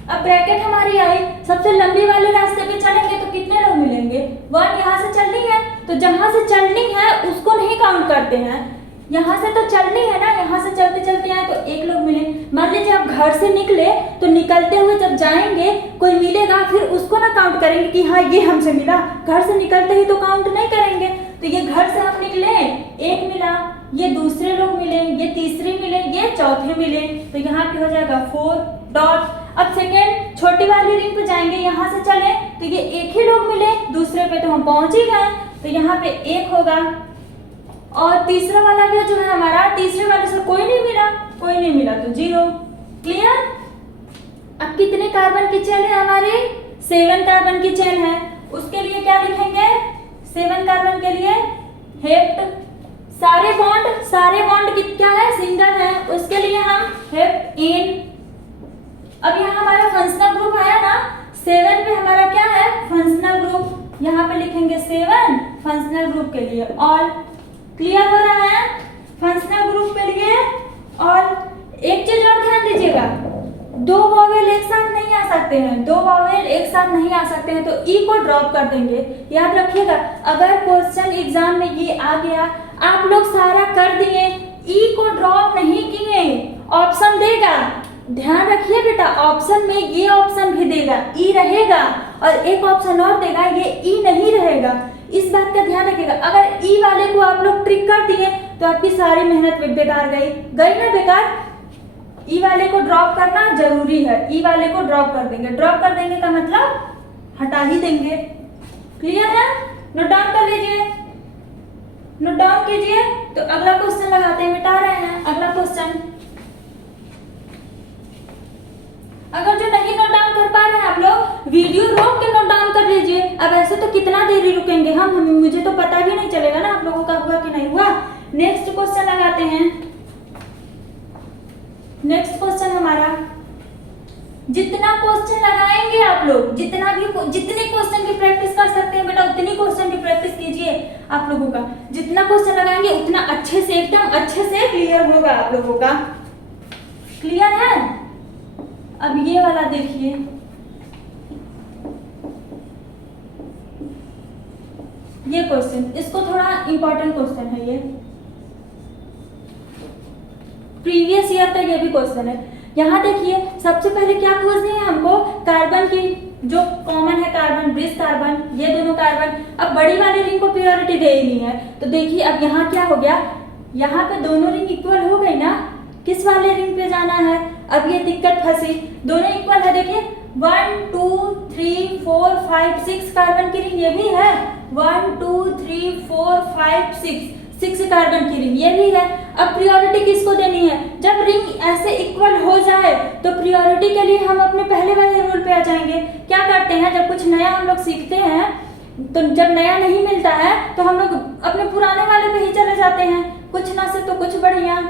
अब ब्रैकेट हमारी आई, सबसे लंबी वाले रास्ते पे चलेंगे तो कितने लोग मिलेंगे? 1 यहाँ से चलनी है, तो जहां से चलनी है उसको नहीं काउंट करते हैं। यहाँ से तो चलनी है ना, यहाँ से चलते चलते आए तो 1 लोग मिले। मान लीजिए आप घर से निकले तो निकलते हुए जब जाएंगे कोई मिलेगा, फिर उसको ना काउंट करेंगे कि हाँ ये हमसे मिला। घर से निकलते ही तो काउंट नहीं करेंगे। तो ये घर से हम निकले, 1 मिला, ये दूसरे लोग मिले, ये तीसरे मिले, ये चौथे मिले। तो यहाँ पे हो जाएगा 4 डॉट। अब सेकेंड छोटी वाली रिंग पे जाएंगे, यहाँ से चले तो ये 1 ही लोग मिले, दूसरे पे तो हम पहुंच ही गए। तो यहाँ पे 1 होगा। और तीसरा वाला भी जो है हमारा, तीसरे वाले से कोई नहीं मिला तो 0। क्लियर? अब कितने कार्बन की चेन है हमारी? 7 कार्बन की चेन है। उसके लिए क्या लिखेंगे? 7 कार्बन के लिए हेप्ट। सारे बॉन्ड की क्या है? सिंगल है। उसके लिए हम हेप्ट इन। अब यहाँ हमारा फंक्शनल ग्रुप आया ना, 7 पे हमारा क्या है? Functional group. यहाँ पे लिखेंगे 7 फंक्शनल ग्रुप के लिए ऑल। क्लियर हो रहा है? फंक्शनल ग्रुप के लिए। और एक चीज और ध्यान दीजिएगा, 2 वॉवेल एक साथ नहीं आ सकते हैं। 2 वॉवेल एक साथ नहीं आ सकते हैं, तो ई को ड्रॉप कर देंगे। याद रखिएगा, अगर क्वेश्चन एग्जाम में ये आ गया, आप लोग सारा कर दिए, ई को ड्रॉप नहीं किए, ऑप्शन देगा। ध्यान रखिए बेटा, ऑप्शन में ये ऑप्शन भी देगा, ई रहेगा, और एक ऑप्शन और देगा, ये ई नहीं रहेगा। इस बात का ध्यान रखिएगा। अगर ई वाले को आप लोग ट्रिक कर दिए तो आपकी सारी मेहनत बेकार गई ना बेकार। ई वाले को ड्रॉप करना जरूरी है, ई वाले को ड्रॉप कर देंगे। ड्रॉप कर देंगे का मतलब हटा ही देंगे। क्लियर है? नोट डाउन कर लीजिए, नोट डाउन कीजिए। तो अगला क्वेश्चन लगाते हैं, मिटा रहे हैं अगला क्वेश्चन। अगर जो नहीं नोट डाउन कर पा रहे हैं आप लोग, वीडियो रोक के नोट डाउन कर लीजिए। अब ऐसे तो कितना देरी रुकेंगे हम मुझे तो पता भी नहीं चलेगा ना आप लोगों का हुआ कि नहीं हुआ। नेक्स्ट क्वेश्चन लगाते हैं। नेक्स्ट क्वेश्चन हमारा, जितना क्वेश्चन लगाएंगे आप लोग, जितने क्वेश्चन की प्रैक्टिस कर सकते हैं बेटा उतनी क्वेश्चन की प्रैक्टिस कीजिए। आप लोगों का जितना क्वेश्चन लगाएंगे उतना अच्छे से, एकदम अच्छे से क्लियर होगा आप लोगों का। क्लियर है? अब ये वाला देखिए, ये क्वेश्चन, इसको थोड़ा इंपॉर्टेंट क्वेश्चन है ये, प्रीवियस ईयर का ये भी क्वेश्चन है। यहाँ देखिए सबसे पहले क्या खोजनी है हमको, कार्बन की जो कॉमन है, कार्बन ब्रिज कार्बन, ये दोनों कार्बन। अब बड़ी वाली रिंग को प्रायोरिटी दे ही नहीं है, तो देखिए अब यहाँ क्या हो गया, यहाँ पे दोनों रिंग इक्वल हो गई ना, किस वाले रिंग पे जाना है। अब ये दिक्कत फंसी, दोनों इक्वल है। देखिए 1 2 3 4 5 6 कार्बन की रिंग ये भी है, 1 2 3 4 5 6 कार्बन की रिंग ये भी है। अब प्रायोरिटी किसको देनी है, जब रिंग ऐसे इक्वल हो जाए तो प्रायोरिटी के लिए हम अपने पहले वाले रूल पे आ जाएंगे। क्या करते हैं, जब कुछ नया हम लोग सीखते हैं तो जब नया नहीं मिलता है तो हम लोग अपने पुराने वाले पे ही चले जाते हैं, कुछ ना से तो कुछ बढ़िया।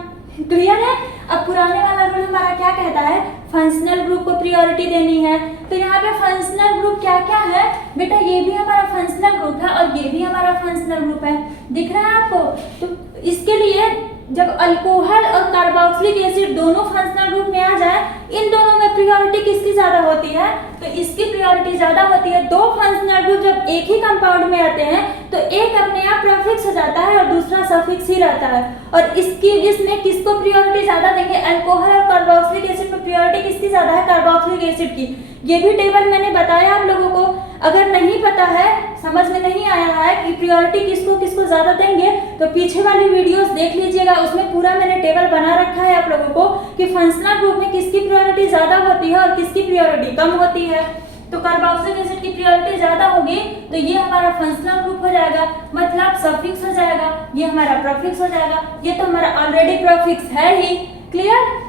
क्लियर है? अब पुराने वाला रूल हमारा क्या कहता है, फंक्शनल ग्रुप को प्रायोरिटी देनी है। तो यहाँ पे फंक्शनल ग्रुप क्या क्या है बेटा, ये भी हमारा फंक्शनल ग्रुप है और ये भी हमारा फंक्शनल ग्रुप है, दिख रहा है आपको। तो इसके लिए जब अल्कोहल और कार्बोक्सिलिक एसिड दोनों फंक्शनल ग्रुप में आ जाए, इन दोनों में प्रायोरिटी किसकी ज्यादा होती है, तो इसकी प्रायोरिटी ज्यादा होती है। दो फंक्शनल ग्रुप जब एक ही कंपाउंड में आते हैं तो एक अपने आप प्रीफिक्स हो जाता है और दूसरा सफिक्स ही रहता है। और इसमें किसको प्रायोरिटी ज्यादा देंगे, अल्कोहल और कार्बोक्सिलिक एसिड में प्रायोरिटी किसकी ज्यादा है, कार्बोक्सिलिक एसिड की। ये भी टेबल मैंने बताया आप लोगों को, अगर नहीं पता है, समझ में नहीं आया है कि प्रायोरिटी किसको किसको ज्यादा देंगे तो पीछे वाली वीडियोस देख लीजिएगा, उसमें पूरा मैंने टेबल बना रखा है आप लोगों को कि फंक्शनल ग्रुप में किसकी प्रायोरिटी ज्यादा होती है और किसकी प्रायोरिटी कम होती है। तो कार्बोक्सिलिक एसिड की प्रायोरिटी ज्यादा होगी तो ये हमारा फंक्शनल ग्रुप हो जाएगा, मतलब सफिक्स हो जाएगा, ये हमारा प्रीफिक्स हो जाएगा। ये तो हमारा ऑलरेडी प्रीफिक्स है ही। क्लियर?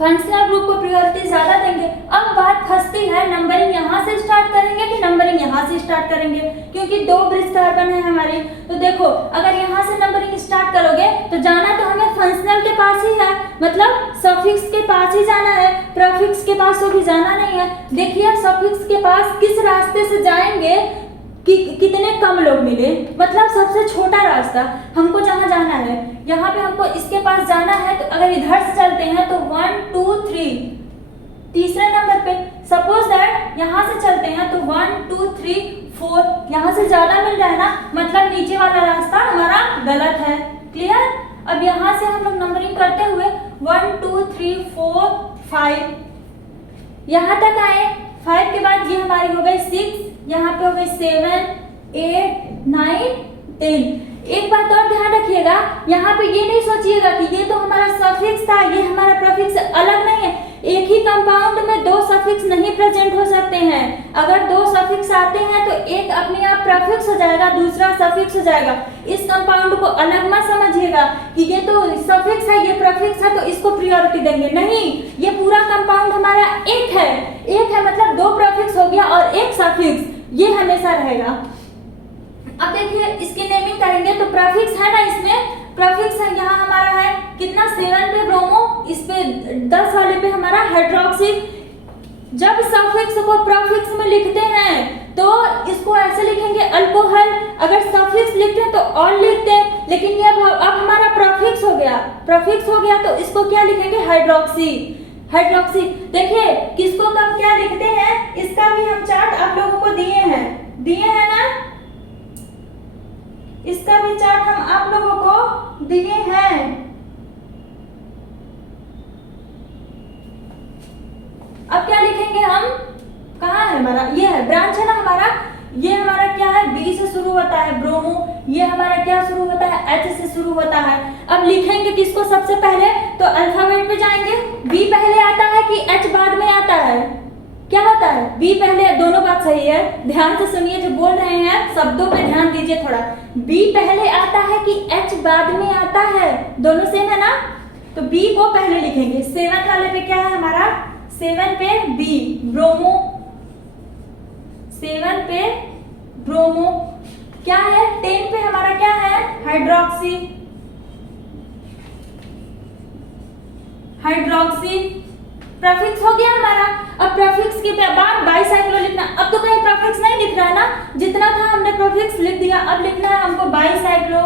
फंक्शनल ग्रुप को प्रायोरिटी ज्यादा देंगे। अब बात फंसती है, नंबरिंग यहाँ से स्टार्ट करेंगे कि नंबरिंग यहाँ से स्टार्ट करेंगे, क्योंकि दो ब्रिज कार्बन है हमारी। तो देखो अगर यहाँ से नंबरिंग स्टार्ट करोगे तो जाना तो हमें फंक्शनल के पास ही है, मतलब सफिक्स के पास ही जाना है, प्रीफिक्स के पास तो भी जाना नहीं है। देखिए अब सफिक्स के पास किस रास्ते से जाएंगे कि कितने कम लोग मिले, मतलब सबसे छोटा रास्ता हमको जहाँ जाना है, यहाँ पे हमको इसके पास जाना है। तो अगर इधर से चलते हैं तो 1 2 3 तीसरे नंबर पे, सपोज दैट यहाँ से चलते हैं तो 1 2 3 4 यहाँ से ज्यादा मिल रहा है ना, मतलब नीचे वाला रास्ता हमारा गलत है। क्लियर? अब यहाँ से हम लोग नंबरिंग करते हुए 1 2 3 4 5 यहाँ तक आए। 5 के बाद ये हमारी हो गई 6, यहाँ पे हो गई 7 8 9 10। एक बात और ध्यान रखिएगा, यहाँ पे ये नहीं सोचिएगा कि ये तो हमारा सफिक्स था, ये हमारा प्रीफिक्स अलग नहीं है। एक ही कंपाउंड में दो सफिक्स नहीं प्रेजेंट हो सकते हैं। अगर दो सफिक्स आते हैं तो एक अपने आप प्रीफिक्स हो जाएगा, दूसरा सफिक्स हो जाएगा। इस कंपाउंड को अलग मत समझिएगा कि ये तो सफिक्स है, ये प्रीफिक्स है तो इसको प्रायोरिटी देंगे, नहीं। ये पूरा कंपाउंड हमारा एक है मतलब दो प्रीफिक्स हो गया और एक सफिक्स, ये हमेशा रहेगा। अब देखिए इसकी नेमिंग करेंगे तो प्रीफिक्स है ना, इसमें प्रीफिक्स है, यहाँ हमारा है कितना 7 पे ब्रोमो, इस पे 10 वाले पे हमारा हाइड्रोक्सी। जब सफिक्स को प्रीफिक्स में लिखते हैं तो इसको ऐसे लिखेंगे अल्कोहल, अगर सफिक्स लिखते हैं तो ऑल लिखते हैं, लेकिन ये अब हमारा प्रीफिक्स हो गया तो इसको क्या लिखेंगे, हाइड्रोक्सी। देखिए किसको कब क्या लिखते हैं, इसका भी हम चार्ट आप लोगों को दिए हैं ना, इसका भी चार्ट हम आप लोगों को दिए हैं। अब क्या लिखेंगे हम, कहाँ है हमारा, ये है ब्रांच है ना हमारा, ये हमारा क्या है, बी से शुरू होता है ब्रोमो, ये हमारा क्या शुरू होता है एच से शुरू होता है। अब लिखेंगे किसको सबसे पहले, तो अल्फाबेट पे जाएंगे, बी पहले आता है कि एच बाद में आता है, क्या होता है, बी पहले, दोनों बात सही है, ध्यान से सुनिए जो बोल रहे हैं, शब्दों पे ध्यान दीजिए थोड़ा। बी पहले आता है कि एच बाद में आता है, दोनों सेम है ना, तो बी को पहले लिखेंगे। 7 वाले पे क्या है हमारा, 7 पे बी, ब्रोमो, 7 पे ब्रोमो, क्या है 10 पे हमारा क्या है, हाइड्रोक्सी, हाइड्रोक्सी, प्रीफिक्स हो गया हमारा। अब प्रीफिक्स के बाद बाईसाइक्लो लिखना, अब तो कहीं प्रीफिक्स नहीं लिख रहा है ना, जितना था हमने प्रीफिक्स लिख दिया, अब लिखना है हमको बाईसाइक्लो,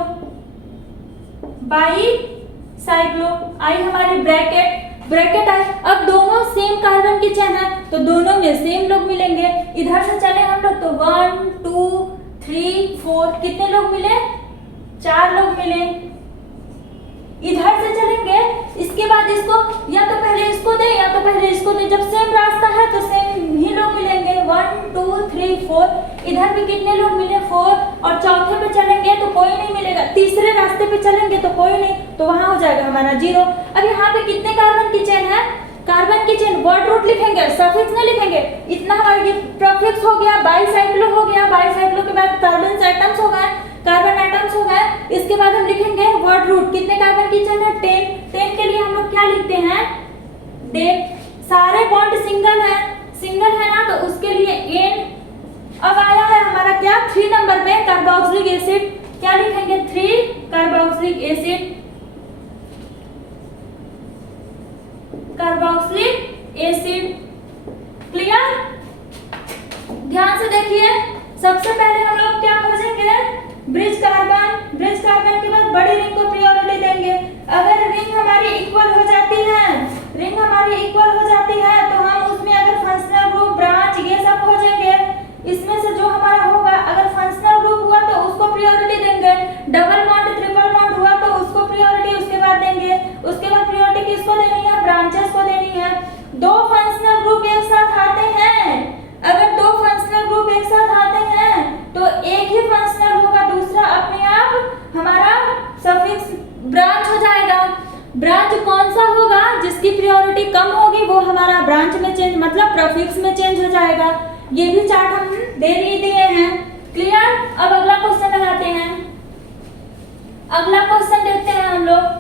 बाईसाइक्लो, आई हमारी ब्रैकेट, ब्रैकेट आई। अब दोनों सेम कार्बन की चेन है तो दोनों में सेम लोग मिलेंगे, इधर से चले हम लोग तो 1 2 3 4, कितने लोग मिले, 4 लोग मिले। इधर से चलेंगे, इसके बाद इसको या तो पहले इसको दे या तो पहले इसको दे, जब सेम रास्ता है तो सेम ही लोग मिलेंगे, 1 2 3 4, इधर भी कितने लोग मिले 4, और चौथे पे चलेंगे तो कोई नहीं मिलेगा, तीसरे रास्ते पे चलेंगे तो कोई नहीं, तो वहां हो जाएगा हमारा 0। अब यहाँ पे कितने कार्बन की चेन है, कार्बन की चेन, वर्ड रूट लिखेंगे, सफिक्स नहीं लिखेंगे, इतना हमारा ये प्रीफिक्स हो गया, बाईसाइक्लो हो गया, बाईसाइक्लो के बाद कार्बन एटम्स हो गए, कार्बन एटम्स हो गए, इसके बाद हम लिखेंगे वर्ड रूट, कितने कार्बन की चेन है 10, 10 के लिए हम लोग क्या लिखते हैं, डेट, सारे बॉन्ड सिंगल है, सिंगल है ना, तो उसके लिए एन। अब आया है हमारा क्या 3 नंबर पे कार्बोक्सिलिक एसिड, क्या लिखेंगे 3 carboxylic acid, carboxylic acid, clear. ध्यान से देखिए, सबसे पहले हम लोग क्या खोजेंगे, ब्रिज कार्बन, ब्रिज कार्बन के बाद बड़ी रिंग को प्रायोरिटी देंगे। अगर रिंग हमारी इक्वल हो जाती है, रिंग हमारी इक्वल हो जाती है तो हम उसमें अगर फंक्शनल ग्रुप, ब्रांच, ये सब खोजेंगे, इसमें से जो हमारा होगा, अगर फंक्शनल ग्रुप हुआ तो उसको प्रायोरिटी देंगे, डबल बॉन्ड ट्रिपल बॉन्ड हुआ तो उसको प्रायोरिटी उसके बाद देंगे, उसके बाद प्रायोरिटी किसको देनी है, ब्रांचेस को देनी है। 2 फंक्शनल ग्रुप एक साथ आते हैं, अगर 2 फंक्शनल ग्रुप एक साथ आते हैं तो एक ही फंक्शनल होगा, दूसरा अपने आप हमारा सफिक्स ब्रांच हो जाएगा। ब्रांच कौन सा होगा, जिसकी प्रायोरिटी कम होगी वो हमारा ब्रांच में चेंज, मतलब प्रीफिक्स में चेंज हो जाएगा। ये भी चार्ट हम दे दिए हैं, क्लियर। अब अगला क्वेश्चन लगाते हैं, अगला क्वेश्चन देखते हैं हम लोग।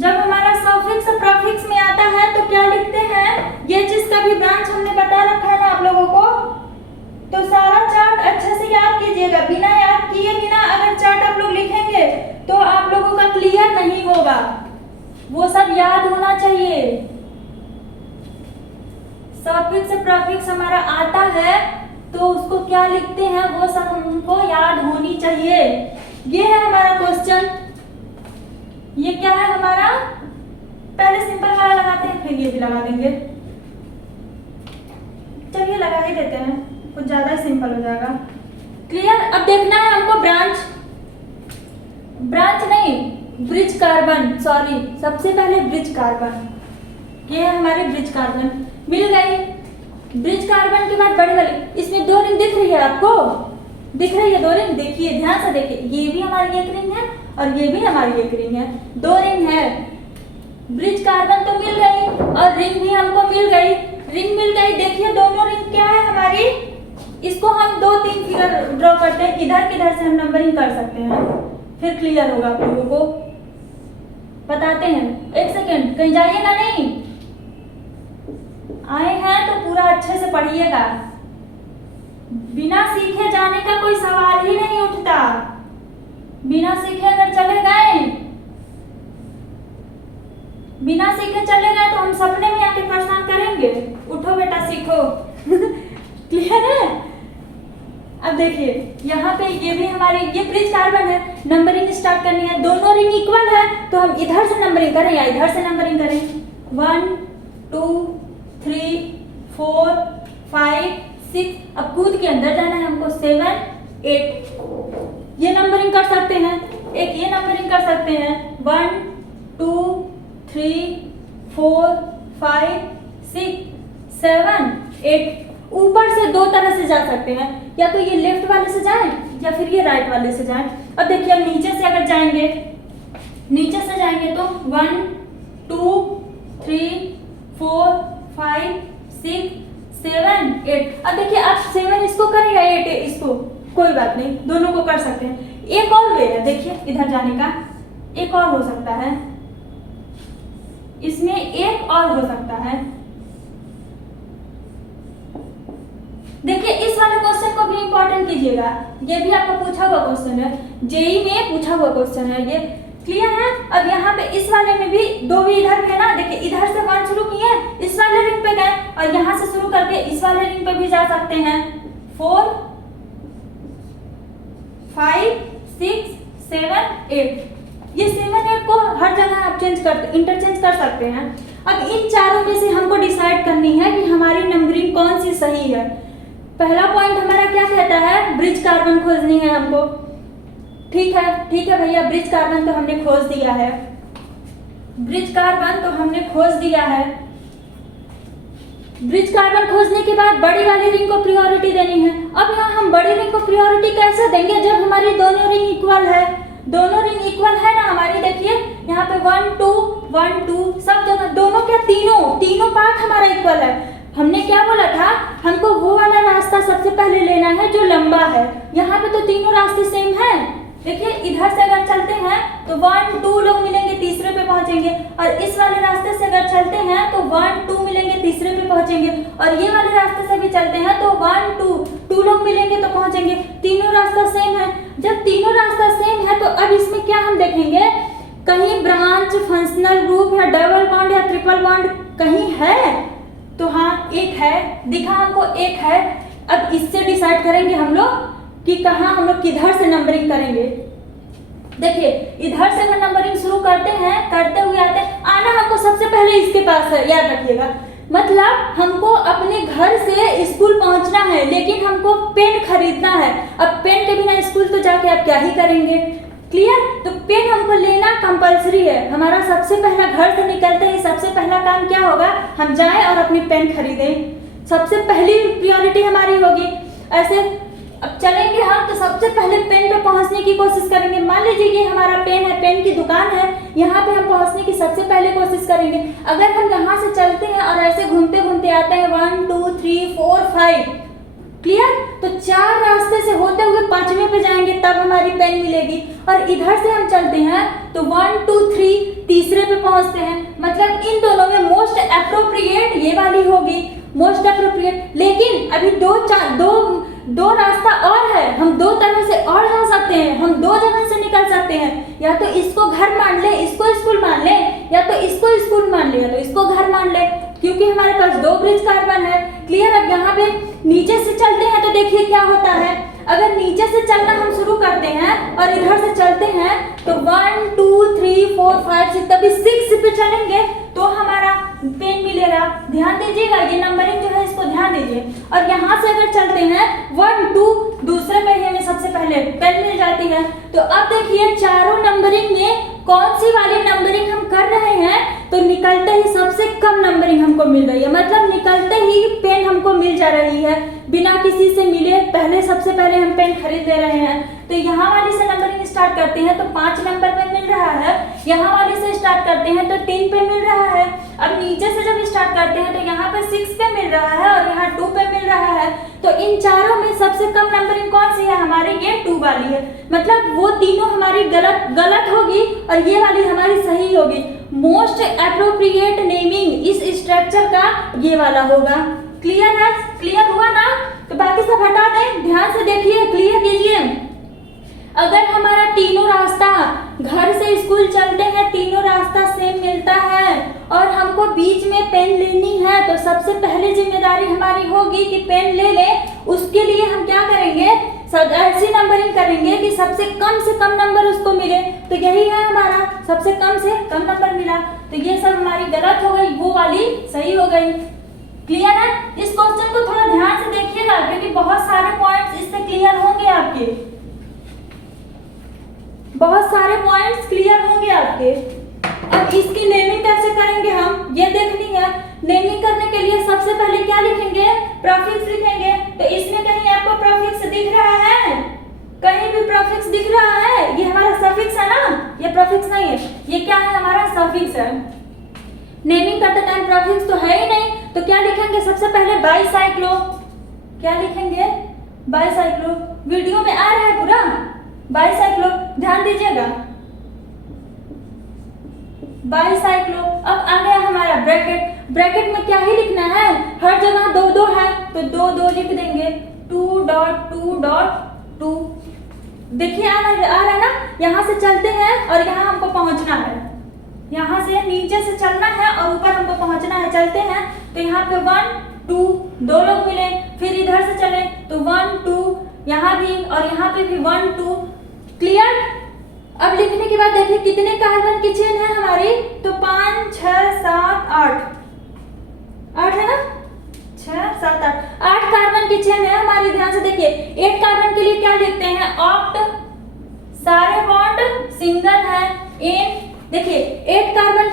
जब हमारा सफिक्स प्रीफिक्स में आता है तो क्या लिखते हैं, ये चीज का भी ब्रांच हमने बता रखा है ना आप लोगों को, तो सारा चार्ट अच्छे से याद कीजिएगा, बिना याद किए बिना अगर चार्ट आप लोग लिखेंगे तो आप लोगों का क्लियर नहीं होगा, वो सब याद होना चाहिए। सफिक्स प्रीफिक्स हमारा आता है तो उसको क्या लिखते हैं वो सब हमको याद होनी चाहिए। ये है हमारा क्वेश्चन, ये क्या है हमारा, पहले सिंपल वाला लगाते हैं फिर ये भी लगा देंगे, चलिए लगा ही देते हैं, कुछ ज्यादा सिंपल हो जाएगा, क्लियर। अब देखना है हमको ब्रांच, ब्रांच नहीं ब्रिज कार्बन, सॉरी सबसे पहले ब्रिज कार्बन, ये है हमारे ब्रिज कार्बन, मिल गई। ब्रिज कार्बन के बाद बड़ी वाली, इसमें 2 रिंग दिख रही है आपको, दिख रही है 2 रिंग, देखिए ध्यान से देखिए, ये भी हमारी एक रिंग है और ये भी हमारी एक रिंग है, 2 रिंग है। ब्रिज कार्बन तो मिल गई और रिंग भी हमको मिल गई, रिंग मिल गई। देखिए दोनों रिंग क्या है हमारी, इसको हम 2-3 फिगर ड्रॉ करते हैं, किधर किधर से हम नंबरिंग कर सकते हैं, फिर क्लियर होगा आप लोगों को, बताते हैं। 1 सेकेंड, कहीं जाइएगा नहीं, आए हैं तो पूरा अच्छे से पढ़िएगा, बिना सीखे जाने का कोई सवाल ही नहीं उठता, बिना सीखे अगर चले गए, बिना सीखे चले गए तो हम सपने में आके परेशान करेंगे, उठो बेटा सीखो क्लियर है। अब देखिए यहाँ पे ये भी हमारी, ये ब्रिज कार्बन है, नंबरिंग स्टार्ट करनी है, दोनों रिंग इक्वल है तो हम इधर से नंबरिंग करें या इधर से नंबरिंग करें, 1 2 3 4 5 6, अब कूद के अंदर जाना है हमको, 7 8, ये नंबरिंग कर सकते हैं, एक ये नंबरिंग कर सकते हैं, 1 2 3 4 5 6 7 8, ऊपर से दो तरह से जा सकते हैं, या तो ये लेफ्ट वाले से जाएं या फिर ये राइट वाले से जाएं। अब देखिए अब नीचे से अगर जाएंगे, नीचे से जाएंगे तो 1 2 3 4 5 6 7 8। अब देखिए अब 7 इसको करेगा, 8 इसको, कोई बात नहीं, दोनों को कर सकते हैं। एक और वे है, देखिए इधर जाने का एक और हो सकता है, इसमें एक और हो सकता है। देखिए इस वाले क्वेश्चन को भी इंपॉर्टेंट कीजिएगा, ये भी आपको पूछा हुआ क्वेश्चन है, जेई में पूछा हुआ क्वेश्चन है ये, क्लियर है। अब यहाँ पे इस वाले में भी दो भी इधर है ना, देखिए इधर से 1 शुरू किए, इस वाले रिंग पे गए और यहाँ से शुरू करके इस वाले रिंग पे भी जा सकते हैं। 4 5 6 7 8, ये 7 8 को हर जगह आप इंटरचेंज कर सकते हैं। अब इन चारों में से हमको डिसाइड करनी है कि हमारी नंबरिंग कौन सी सही है। पहला पॉइंट हमारा क्या कहता है, ब्रिज कार्बन खोजनी है हमको। ठीक है भैया, ब्रिज कार्बन तो हमने खोज दिया है, ब्रिज कार्बन तो हमने खोज दिया है। ब्रिज कार्बन खोजने के बाद बड़ी वाली रिंग को प्रायोरिटी देनी है। अब यहाँ हम बड़ी रिंग को प्रायोरिटी कैसे देंगे, जब हमारी दोनों रिंग इक्वल है, दोनों रिंग इक्वल है ना हमारी, देखिए यहाँ पे 1 2 1 2 सब जगह दोनों क्या, तीनों पार्ट हमारा इक्वल है। हमने क्या बोला था, हमको वो वाला रास्ता सबसे पहले लेना है जो लंबा है। यहाँ पे तो तीनों रास्ते सेम है, देखिए इधर से अगर चलते हैं तो 1 2 लोग मिलेंगे, तीसरे पे पहुंचेंगे, और इस वाले रास्ते से अगर चलते हैं तो 1 2 मिलेंगे, तीसरे पे पहुंचेंगे, और ये वाले रास्ते से भी चलते हैं तो 1 2 लोग मिलेंगे तो पहुंचेंगे। तीनों रास्ता सेम है। जब तीनों रास्ता सेम है तो अब इसमें क्या हम देखेंगे, कहीं ब्रांच, फंक्शनल ग्रुप या डबल बॉन्ड या ट्रिपल बॉन्ड कहीं है, तो हाँ एक है, दिखा हमको एक है। अब इससे डिसाइड करेंगे हम लोग कि कहाँ हम लोग किधर से नंबरिंग करेंगे। देखिए इधर से अगर नंबरिंग शुरू करते हैं, करते हुए आते हैं, आना हमको सबसे पहले इसके पास है, याद रखिएगा। मतलब हमको अपने घर से स्कूल पहुंचना है, लेकिन हमको पेन खरीदना है। अब पेन के बिना स्कूल तो जाके आप क्या ही करेंगे, क्लियर। तो पेन हमको लेना कंपलसरी है। हमारा सबसे पहला घर से निकलते ही सबसे पहला काम क्या होगा, हम जाएं और अपनी पेन खरीदें, सबसे पहली प्रायोरिटी हमारी होगी। ऐसे अब चलेंगे हम तो सबसे पहले पेन पे पहुंचने की कोशिश करेंगे। मान लीजिए ये हमारा पेन है, पेन की दुकान है, यहाँ पे हम पहुंचने की सबसे पहले कोशिश करेंगे। अगर हम यहाँ से चलते हैं और ऐसे घूमते घूमते आते हैं 1 2 3 4 5, क्लियर, तो 4 रास्ते से होते हुए 5वें पे जाएंगे, तब हमारी पेन मिलेगी। और इधर से हम चलते हैं तो 1 2 3 तीसरे पे पहुंचते हैं। मतलब इन दोनों में मोस्ट अप्रोप्रिएट ये वाली होगी, मोस्ट अप्रोप्रिएट। लेकिन अभी दो रास्ता और है, हम 2 तरह से और जा सकते हैं, हम 2 जगह से निकल सकते हैं। या तो इसको घर मान ले, इसको स्कूल मान ले, या तो इसको स्कूल मान ले, या तो इसको घर मान ले, क्योंकि हमारे पास 2 ब्रिज कार्बन है, क्लियर। अब यहाँ पे नीचे से चलते हैं तो देखिए क्या होता है। अगर नीचे से चलना हम शुरू करते हैं और इधर से चलते हैं तो 1 2 3 4 5 6, तभी 6 पे चलेंगे तो हमारा पेन मिलेगा। ध्यान दीजिएगा, ये नंबरिंग जो है इसको ध्यान दीजिए। और यहाँ से अगर चलते हैं 1 2, दूसरे पे हमें सबसे पहले पेन मिल जाती है। तो अब देखिए चारों नंबरिंग में कौन सी वाली नंबरिंग हम कर रहे हैं, तो निकलते ही सबसे कम नंबरिंग हमको मिल रही है। मतलब निकलते ही पेन हमको मिल जा रही है, बिना किसी से मिले पहले सबसे पहले हम पेन खरीद ले रहे हैं। तो यहाँ वाली से नंबरिंग स्टार्ट करते हैं तो 5 नंबर पे मिल रहा है, यहाँ वाली से स्टार्ट करते हैं तो 3 पे मिल रहा है। अब नीचे से जब स्टार्ट करते हैं तो यहाँ पे 6 पे मिल रहा है और यहाँ 2 पे मिल रहा है। तो इन चारों में सबसे कम नंबरिंग कौन सी है हमारी, ये 2 वाली है। मतलब वो तीनों हमारी गलत होगी और ये वाली हमारी सही होगी। मोस्ट एप्रोप्रिएट नेमिंग इस स्ट्रक्चर का ये वाला होगा। क्लियर है, क्लियर हुआ ना। तो बाकी सब हटा दें, ध्यान से देखिए, क्लियर कीजिए। अगर हमारा तीनों रास्ता घर से स्कूल चलते हैं, तीनों रास्ता सेम मिलता है और हमको बीच में पेन लेनी है, तो सबसे पहले जिम्मेदारी हमारी होगी कि पेन ले लें। उसके लिए हम क्या करेंगे, सब ऐसी नंबरिंग करेंगे कि सबसे कम नंबर उसको मिले। तो यही है हमारा, सबसे कम से कम नंबर मिला, तो ये सब हमारी गलत हो गई, वो वाली सही हो गई। क्लियर है। इस क्वेश्चन को थोड़ा ध्यान से देखिएगा क्योंकि बहुत सारे पॉइंट्स इससे क्लियर होंगे आपके, बहुत सारे पॉइंट्स क्लियर होंगे आपके। अब इसकी नेमिंग कैसे करेंगे हम, ये देखनी है। नेमिंग करने के लिए सबसे पहले क्या लिखेंगे, प्रीफिक्स लिखेंगे। तो इसमें कहीं आपको प्रीफिक्स दिख रहा है, कहीं भी प्रीफिक्स दिख रहा है? ये हमारा सफिक्स है ना, ये प्रीफिक्स नहीं है, ये क्या है, हमारा सफिक्स है। नेमिंग करते टाइम प्रीफिक्स तो है ही नहीं, तो क्या लिखेंगे सबसे पहले, बाईसाइक्लो। क्या लिखेंगे, बाईसाइक्लो। वीडियो में आ रहा है पूरा, बाईसाइक्लो, ध्यान दीजिएगा, बाईसाइक्लो। अब आ गया हमारा ब्रैकेट। ब्रैकेट में क्या ही लिखना है, हर जगह दो दो है तो दो दो लिख देंगे, 2.2.2। देखिए आ रहा है ना, यहाँ से चलते हैं और यहाँ हमको पहुंचना है, यहाँ से नीचे से चलना है और ऊपर हमको पहुंचना है। चलते हैं तो यहाँ पे 1 2 दो लोग मिले, फिर इधर से चले तो 1 2, यहाँ भी और यहाँ पे भी 1 2। क्लियर? अब लिखने के बाद देखिए कितने कार्बन की चेन है हमारी, तो 5 6 7 8 8 है ना, 6 7 8 कार्बन की चेन है हमारी। ध्यान से देखिए, 8 कार्बन के लिए क्या लिखते हैं, ऑक्ट, सारे बॉन्ड सिंगल है। एन देखिए 8 कार्बन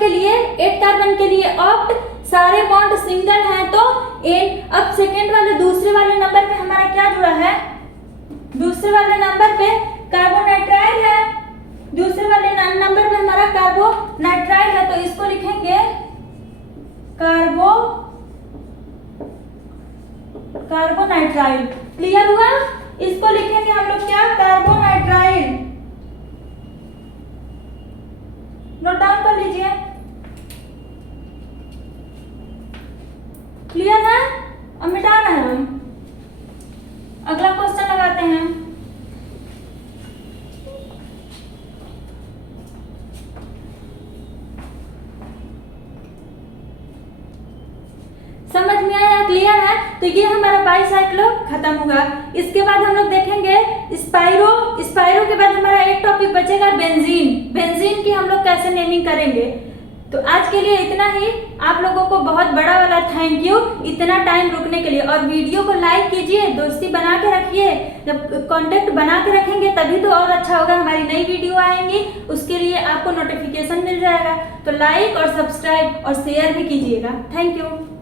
के लिए ऑक्ट, सारे बॉन्ड सिंगल हैं तो एन। अब सेकेंड वाले दूसरे वाले नंबर पे हमारा क्या जुड़ा है, दूसरे वाले नंबर पे कार्बोनाइट्राइल है, दूसरे वाले नंबर पे हमारा कार्बोनाइट्राइल है, तो इसको लिखेंगे कार्बोनाइट्राइल। क्लियर हुआ? इसको लिखेंगे हम लोग क्या, कार्बोनाइट्राइल। नोट डाउन कर लीजिए। क्लियर है? अब मिटाना है हम, अगला क्वेश्चन लगाते हैं। समझ में आया? क्लियर है? तो ये हमारा बाईसाइक्लो खत्म हुआ। इसके बाद हम लोग देखेंगे स्पाइरो। स्पाइरो के बाद हमारा एक टॉपिक बचेगा बेंजीन। बेंजीन की हम लोग कैसे नेमिंग करेंगे। तो आज के लिए इतना ही। आप लोगों को बहुत बड़ा वाला थैंक यू इतना टाइम रुकने के लिए। और वीडियो को लाइक कीजिए, दोस्ती बना के रखिए। जब कांटेक्ट बना के रखेंगे तभी तो और अच्छा होगा, हमारी नई वीडियो आएंगी उसके लिए आपको नोटिफिकेशन मिल जाएगा। तो लाइक और सब्सक्राइब और शेयर भी कीजिएगा। Thank you.